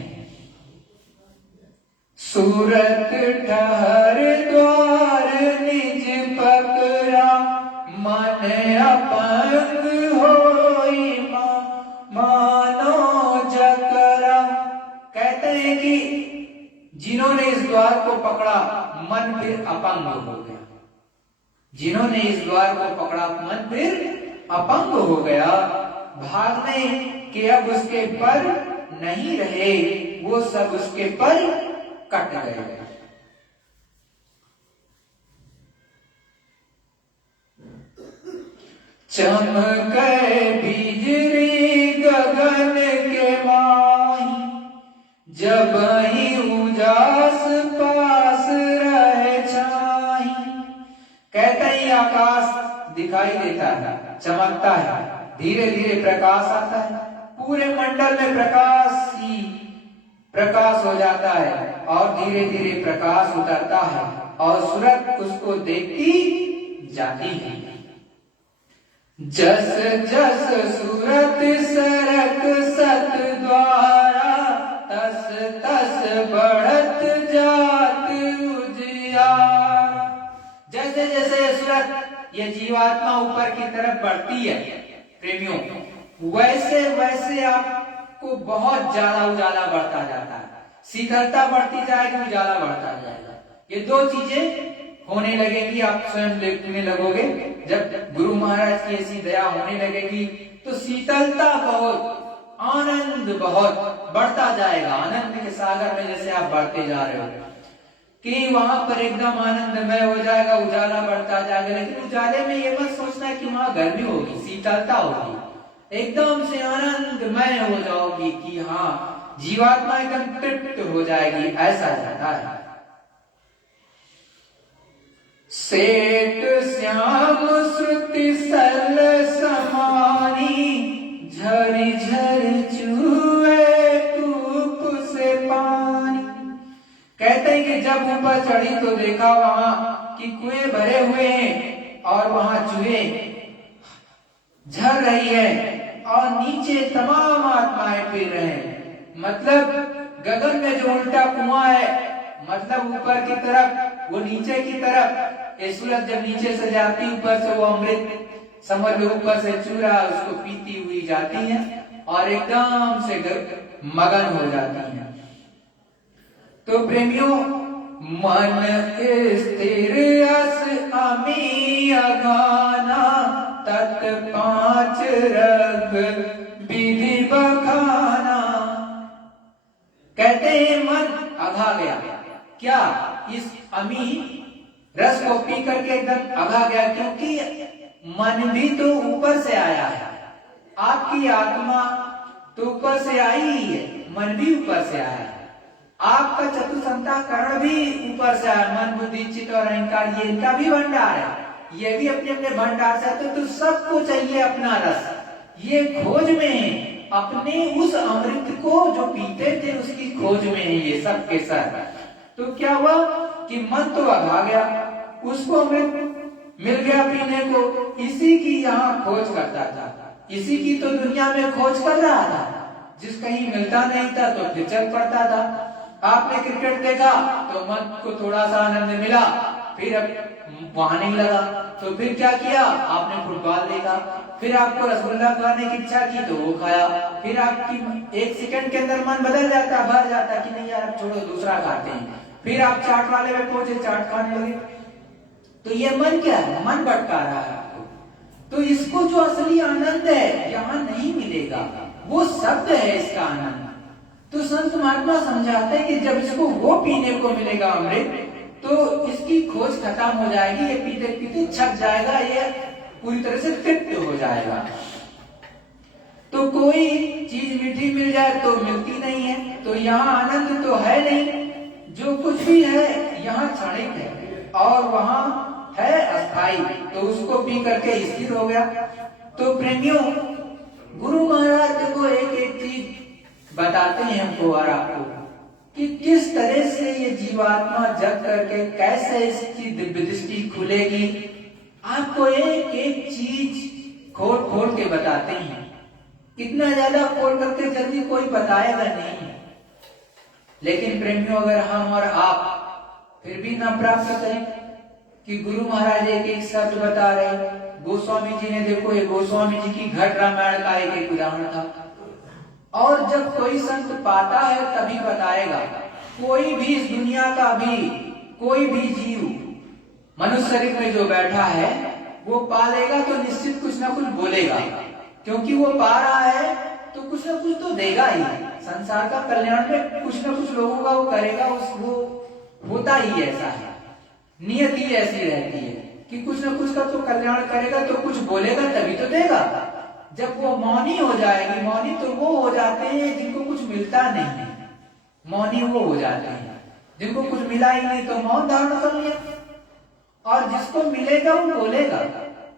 सूरत ठहर द्वार निज पकड़ा, मन अपंग होई मानो जकरा। कहते हैं कि जिन्होंने इस द्वार को पकड़ा मन फिर अपंग हो गया, जिन्होंने इस द्वार को पकड़ा मन फिर अपंग हो गया। भागने के अब उसके पर नहीं रहे, वो सब उसके पर कट गए। चमके बिजली गगन के माही, जब ही उजास पास रहे छाई। कहते ही आकाश दिखाई देता है, चमकता है, धीरे धीरे प्रकाश आता है, पूरे मंडल में प्रकाश ही प्रकाश हो जाता है और धीरे धीरे प्रकाश उतरता है और सूरत उसको देखती जाती है। जस जस सूरत सरक सत द्वारा, तस तस बढ़त जात उजियार। जैसे जैसे सूरत ये जीवात्मा ऊपर की तरफ बढ़ती है प्रेमियों, वैसे वैसे आपको बहुत ज्यादा उजाला बढ़ता जाता है, शीतलता बढ़ती जाएगी, उजाला बढ़ता जाएगा। ये दो चीजें होने लगेगी, आप स्वयं देखने लगोगे। जब गुरु महाराज की ऐसी दया होने लगेगी तो शीतलता बहुत, आनंद बहुत बढ़ता जाएगा। आनंद के सागर में जैसे आप बढ़ते जा रहे हो कि वहां पर एकदम आनंदमय हो जाएगा, उजाला बढ़ता जाएगा। लेकिन उजाले में ये मत सोचना कि वहां गर्मी होगी, शीतलता होगी, एकदम से आनंदमय हो जाओगी कि हाँ जीवात्मा एकदम तृप्त हो जाएगी, ऐसा जाता है। सेठ श्याम श्रुति सल समानी, झरी झर चूए कूप से पानी। कहते हैं कि जब ऊपर चढ़ी तो देखा वहां कि कुएं भरे हुए हैं और वहां चूहे झर रही है और नीचे तमाम आत्माएं फिर रहे हैं। मतलब गगन में जो उल्टा कुआं है, मतलब ऊपर की तरफ वो नीचे की तरफ, ये सूरज जब नीचे से जाती ऊपर से वो अमृत समझ लो ऊपर से चूरा उसको पीती हुई जाती है और एकदम से मगन हो जाती है। तो प्रेमियों, मन स्थिर अस अमी अगाना, तत् पांच रग विधि बखाना। कहते हैं मन अघा गया, क्या इस अमी रस को पी करके एकदम अघा गया, क्योंकि मन भी तो ऊपर से आया है, आपकी आत्मा तो ऊपर से आई ही है, मन भी ऊपर से आया है, आपका चतुसंताकरण भी ऊपर से आया, मन बुद्धि चित्त और अहंकार ये इनका भी भंडार है, ये भी अपने अपने भंडार से आते। तो सबको चाहिए अपना रस, ये खोज में है, अपने उस अमृत को जो पीते थे उसकी खोज में है ये सब के सब। तो क्या हुआ कि मन तो अघा गया, उसको अमृत मिल गया पीने को, इसी की यहाँ खोज करता था, इसी की तो दुनिया में खोज कर रहा था। जिस कहीं मिलता नहीं था तो फिर चल पड़ता था। आपने क्रिकेट देखा तो मन को थोड़ा सा आनंद मिला, फिर अब वहां नहीं लगा तो फिर क्या किया, आपने फुटबॉल देखा, फिर आपको रसगुल्ला खाने की इच्छा की तो वो खाया, फिर आपकी एक सेकंड के अंदर मन बदल जाता, भर जाता कि नहीं यार छोड़ो दूसरा खाते हैं, फिर आप चाट वाले में पहुंचे, चाट खाने लगे। तो ये मन क्या है, मन भटका रहा है आपको। तो इसको जो असली आनंद है यहाँ नहीं मिलेगा, वो शब्द है इसका आनंद। तो संत महात्मा समझाते हैं कि जब इसको वो पीने को मिलेगा अमृत, तो इसकी खोज खत्म हो जाएगी, ये पीते पीते छक जाएगा, ये पूरी तरह से तृप्त हो जाएगा। तो कोई चीज मीठी मिल जाए तो मिलती नहीं है, तो यहाँ आनंद तो है नहीं, जो कुछ भी है यहाँ क्षणिक है और वहाँ है अस्थाई, तो उसको पी करके स्थिर हो गया। तो प्रेमियों, गुरु महाराज को एक एक चीज बताते हैं हमको और आपको कि किस तरह से ये जीवात्मा जग करके कैसे इसकी दिव्य दृष्टि खुलेगी। आपको एक एक चीज खोल खोल के बताते हैं, इतना ज्यादा खोल करके जल्दी कोई बताएगा नहीं। लेकिन प्रेमियों, अगर हम और आप फिर भी ना प्राप्त करें कि गुरु महाराज एक एक शब्द बता रहे, गोस्वामी जी ने देखो, ये गोस्वामी जी की घट रामायण का एक एक उदाहरण था। और जब कोई संत पाता है तभी बताएगा। कोई भी इस दुनिया का भी कोई भी जीव मनुष्य शरीर में जो बैठा है वो पालेगा तो निश्चित कुछ ना कुछ बोलेगा, क्योंकि वो पा रहा है तो कुछ ना कुछ तो देगा ही। संसार का कल्याण में कुछ ना कुछ लोगों का वो करेगा, वो होता ही ऐसा है, नियति ऐसी रहती है कि कुछ ना कुछ का तो कल्याण करेगा, तो कुछ बोलेगा तभी तो देगा। जब वो मौनी हो जाएगी, मौनी तो वो हो जाते हैं जिनको कुछ मिलता नहीं है, मौनी वो हो जाते हैं जिनको कुछ मिला ही नहीं तो मौन धारण कर लिया। और जिसको मिलेगा वो बोलेगा,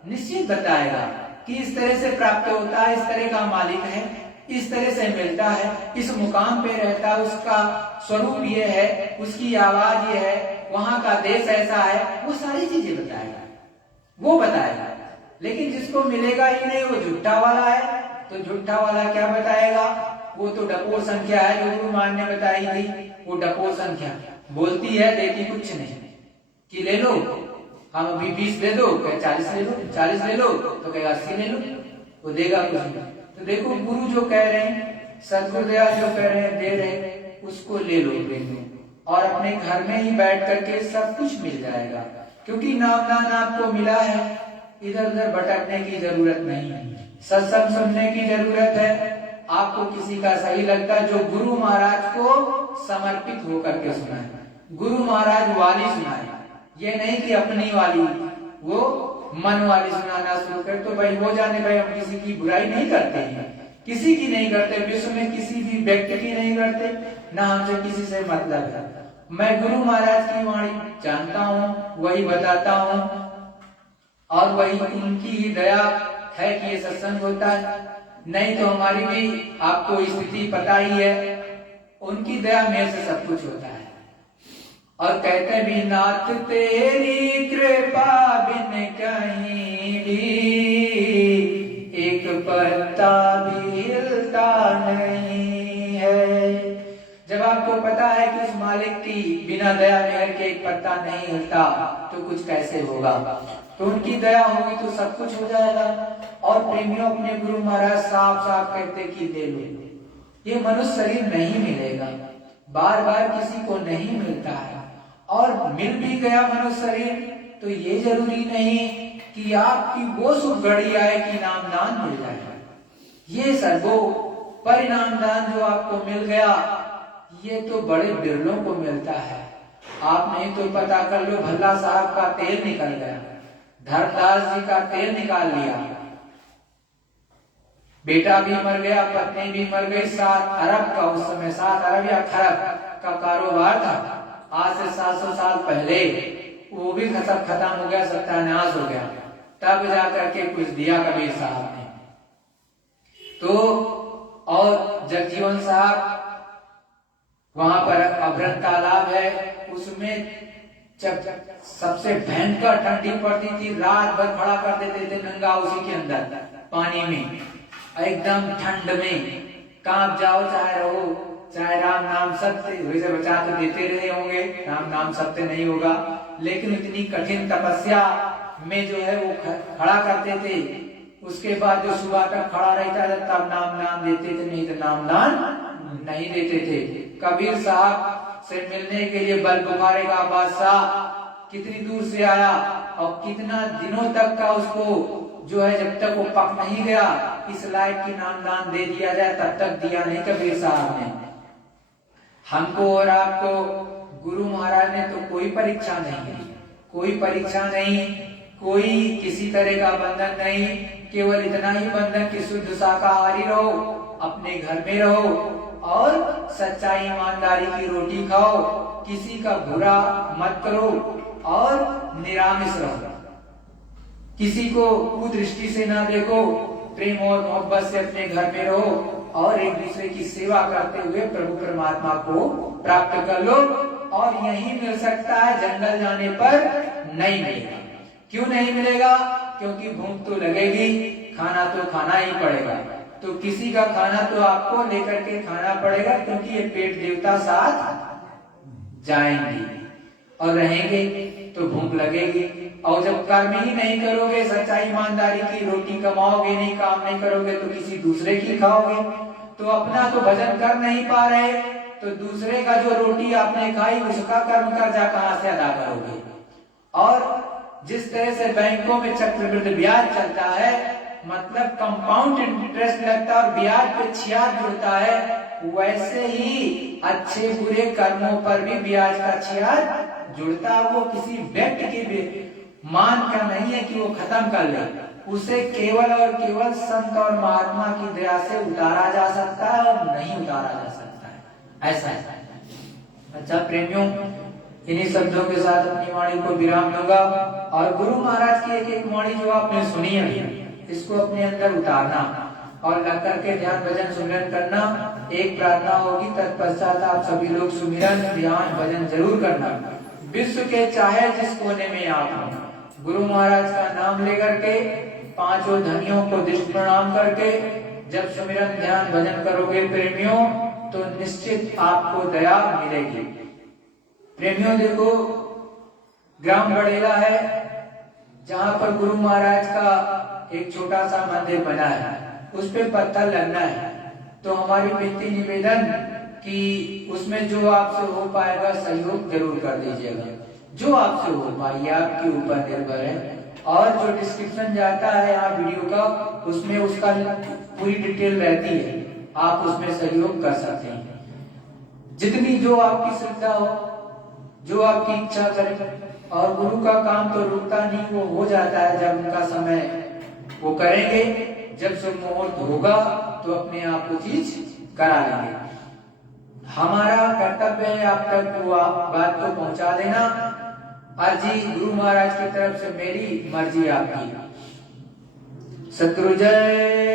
निश्चित बताएगा कि इस तरह से प्राप्त होता है, इस तरह का मालिक है, इस तरह से मिलता है, इस मुकाम पे रहता है, उसका स्वरूप ये है, उसकी आवाज ये है, वहां का देश ऐसा है, वो सारी चीजें बताएगा, वो बताएगा। लेकिन जिसको मिलेगा ही नहीं वो झूठा वाला है, तो झूठा वाला क्या बताएगा, वो तो डपोर संख्या है जो गुरु महाराज ने बताई थी, वो डपोर संख्या बोलती है, देती कुछ नहीं, कि ले लो, हम अभी 20 दे दो, कहे 40 ले लो, 40 ले लो तो कहे 80 ले लो, वो देगा कुछ नहीं। तो देखो, गुरु जो कह रहे हैं, सदगुरुदयाल जो कह रहे हैं, दे रहे हैं, उसको ले लो और अपने घर में ही बैठ करके सब कुछ मिल जाएगा, क्योंकि नामदान आपको मिला है, इधर उधर भटकने की जरूरत नहीं है, सत्संग सुनने की जरूरत है। आपको किसी का सही लगता है जो गुरु महाराज को समर्पित होकर के सुनाए, गुरु महाराज वाली सुनाए, ये नहीं कि अपनी वाली, वो मन वाली सुनाना शुरू कर, तो भाई वो जाने, भाई हम किसी की बुराई नहीं करते हैं, किसी की नहीं करते, विश्व में किसी भी व्यक्ति की नहीं करते, ना हमसे किसी से मतलब है। मैं गुरु महाराज की वाणी जानता हूँ, वही बताता हूँ, और वही उनकी ही दया है कि ये सत्संग होता है, नहीं तो हमारी भी आपको स्थिति पता ही है, उनकी दया मेरे से सब कुछ होता है। और कहते भी, नाथ तेरी कृपा बिन कहीं भी एक पत्ता भी हिलता नहीं है। जब आपको पता है कि उस मालिक की बिना दया मेहर के एक पत्ता नहीं हिलता, तो कुछ कैसे होगा, तो उनकी दया होगी तो सब कुछ हो जाएगा। और प्रेमियों, अपने गुरु महाराज साफ साफ कहते कि ले लो, ये मनुष्य शरीर नहीं मिलेगा, बार बार किसी को नहीं मिलता है, और मिल भी गया मनुष्य शरीर तो ये जरूरी नहीं कि आपकी वो शुभ घड़ी आए कि नामदान मिल जाए। ये सर्वो परिणाम दान जो आपको मिल गया, ये तो बड़े बिरलों को मिलता है। आप नहीं तो पता कर लो, भल्ला साहब का तेल निकल गया, धर्मदास जी का तेल निकाल लिया, बेटा भी मर गया, पत्नी भी मर गई, 7 अरब का, उस समय 7 अरब या खरब का कारोबार था, आज से 700 साल पहले, वो भी सब खत्म हो गया, सत्यानाश हो गया। तब जाकर के कुछ दिया कबीर साहब ने। तो और जगजीवन साहब, वहां पर अभ्रत तालाब है, उसमें जब सबसे भयंकर ठंडी पड़ती थी, रात भर खड़ा कर देते थे नंगा उसी के अंदर पानी में, एकदम ठंड में कांप जाओ, चाहे रहो, चाहे राम नाम सत्य, वैसे बचा तो देते रहे होंगे, राम नाम सत्य नहीं होगा, लेकिन इतनी कठिन तपस्या में जो है वो खड़ा करते थे। उसके बाद जो सुबह तक खड़ा रहता था तब नाम देते थे, नहीं तो नाम नहीं देते थे। कबीर साहब से मिलने के लिए बल बुखारे का बादशाह कितनी दूर से आया और कितना दिनों तक का उसको जो है, जब तक वो पक नहीं गया इस लायक की नामदान दे दिया जाए तब तक दिया नहीं कबीर साहब ने। हमको और आपको गुरु महाराज ने तो कोई परीक्षा नहीं दी, कोई परीक्षा नहीं, कोई किसी तरह का बंधन नहीं, केवल इतना ही बंधन कि शुद्ध शाकाहारी रहो, अपने घर में रहो और सच्चाई ईमानदारी की रोटी खाओ, किसी का बुरा मत करो और निरामिष रहो, किसी को कुदृष्टि से ना देखो, प्रेम और मोहब्बत से अपने घर में रहो और एक दूसरे की सेवा करते हुए प्रभु परमात्मा को प्राप्त कर लो। और यही मिल सकता है, जंगल जाने पर नहीं मिलेगा। क्यों नहीं मिलेगा? क्योंकि भूख तो लगेगी, खाना तो खाना ही पड़ेगा, तो किसी का खाना तो आपको लेकर के खाना पड़ेगा, क्योंकि ये पेट देवता साथ जाएंगे और रहेंगे तो भूख लगेगी। और जब कर्म ही नहीं करोगे, सच्चाई ईमानदारी की रोटी कमाओगे नहीं, काम नहीं करोगे तो किसी दूसरे की खाओगे, तो अपना तो भजन कर नहीं पा रहे, तो दूसरे का जो रोटी आपने खाई उसका कर्म कर्जा कहां से अदा करोगे। और जिस तरह से बैंकों में चक्रवृद्धि ब्याज चलता है, मतलब कंपाउंड इंटरेस्ट लगता है और ब्याज पे छियाद जुड़ता है, वैसे ही अच्छे बुरे कर्मों पर भी ब्याज का छियाद जुड़ता है। वो किसी व्यक्ति के मान का नहीं है कि वो खत्म कर ले, उसे केवल और केवल संत और महात्मा की दया से उतारा जा सकता है और नहीं उतारा जा सकता है, ऐसा है। अच्छा प्रेमियों, इन्हीं शब्दों के साथ अपनी वाणी को विराम दूंगा और गुरु महाराज की एक एक वाणी जो आपने सुनी है इसको अपने अंदर उतारना और लग करके ध्यान भजन सुमिरन करना। एक प्रार्थना होगी, तत्पश्चात आप सभी लोग सुमिरन ध्यान भजन जरूर करना। विश्व के चाहे जिस कोने में आप हो, गुरु महाराज का नाम लेकर के पांचों धनियों को दृष्ट प्रणाम करके जब सुमिरन ध्यान भजन करोगे प्रेमियों, तो निश्चित आपको दया मिलेगी। प्रेमियों देखो, ग्राम बड़ेला है जहाँ पर गुरु महाराज का एक छोटा सा मंदिर बना है, उस पे पत्थर लगना है, तो हमारी विनती निवेदन कि उसमें जो आपसे हो पाएगा सहयोग जरूर कर दीजिएगा। जो आपसे हो पाए आपके ऊपर निर्भर है, और जो डिस्क्रिप्शन जाता है यहाँ वीडियो का, उसमें उसका पूरी डिटेल रहती है, आप उसमें सहयोग कर सकते हैं। जितनी जो आपकी श्रद्धा हो, जो आपकी इच्छा करे, और गुरु का काम तो रुकता नहीं, वो हो जाता है जब उनका समय वो करेंगे। जब शुभ मुहूर्त होगा तो अपने आप को चीज करा लेंगे। हमारा कर्तव्य है आप तक वो बात को पहुंचा देना। अर्जी गुरु महाराज की तरफ से, मेरी मर्जी आपकी। सतगुरु जय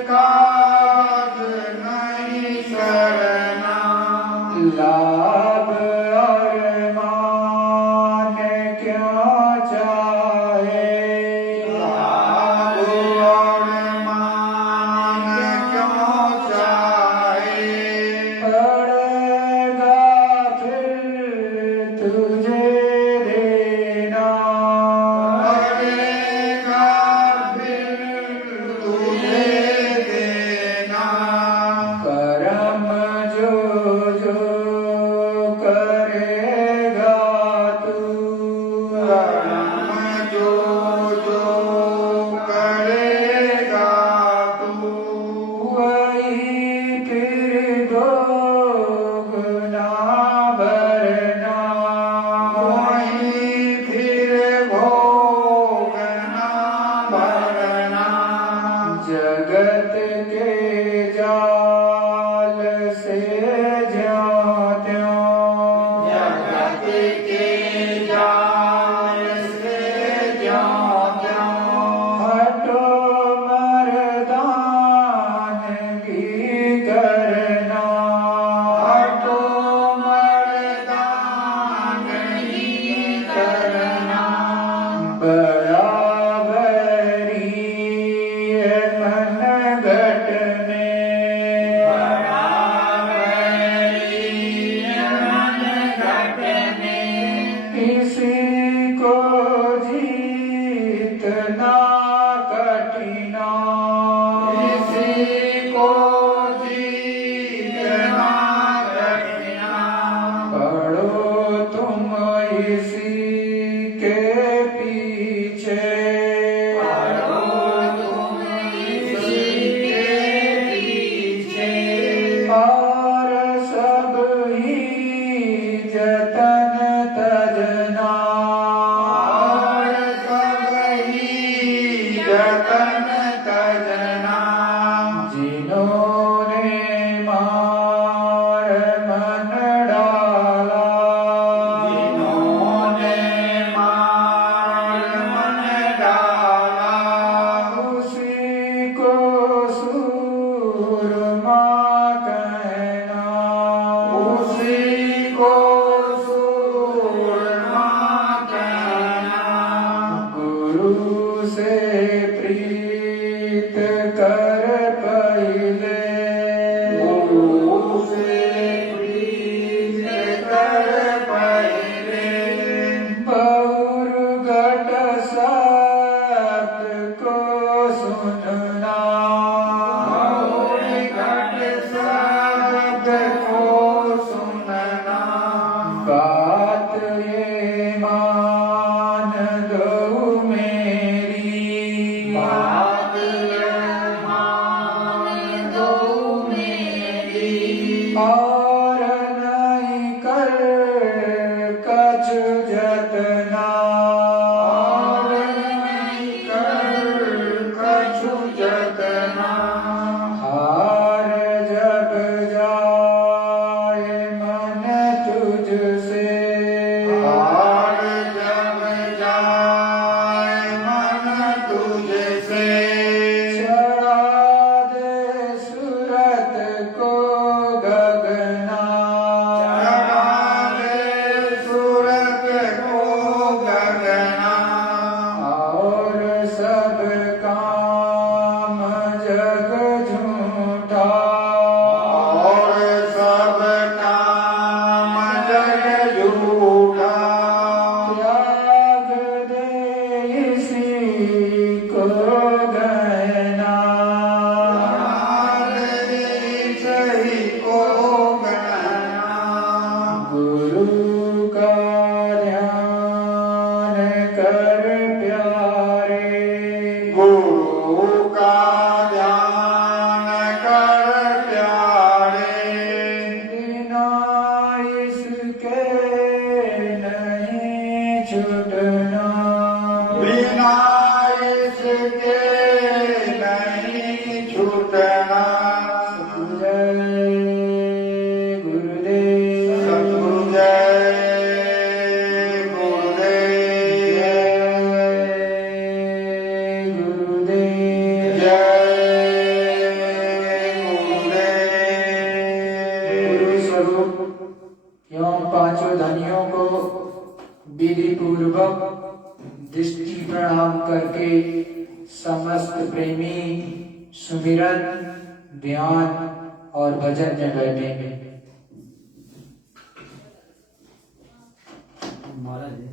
काज नहीं सरना। लाभ और मान क्यों चाहे, लाभ और मान क्यों चाहे। पड़ेगा फिर तुझे देना, पड़ेगा फिर तुझे देना। कर्म जो जो करेगा तू, कर्म जो जो करेगा तू, वही फिर भोगना भरना। वही फिर भोगना भरना। जगत के जाल से ज्यों त्यों, जगत के जाल से ज्यों त्यों, हटो मर्दानगी करना। हटो मर्दान नहीं करना। बराबरी है मन घट में, बराबरी मन घट में, किसी को जीतना कठिना। किसी को जीतना कठिना। पढ़ो तुम इसी के पीछे, पढ़ो तुम इसी के पीछे, और सब ही जतन तजना। और कभी जतन तजना। जिन्होंने मार मन डाला, जिन्होंने मार मन डाला, उसी को सूरमा कहना। उसी को सूरमा कहना। गुरु से प्रीत कर पहिले, गुरु से प्रीत कर पहिले, बहुर घट शब्द को सुनना। और घट शब्द को सुनना। बात ये मान दो मेरी, बात मान दो मेरी, और नहीं कर कछु जतना। और नहीं कर कछु जतना। हार जब जाए मन तुझसे, हार जब जाए मन तुझसे, चढ़ा दे सूरत को गगना। चढ़ा दे सूरत को गगना। और सब काम जग झूठा, और सब काम जग झूठा। त्याग दे इसी को गहना। सही को गहना। गुरु का ध्यान कर प्यारे, गुरु का ध्यान कर प्यारे, बिना इसके नहीं छूटना। बिना इसके नहीं छूटना। जय गुरुदेव, सद्गुरु जय गुरुदेव। जय गुरुदेव। प्रेमी सुमिरन, ध्यान और भजन में बैठेंगे। माला दे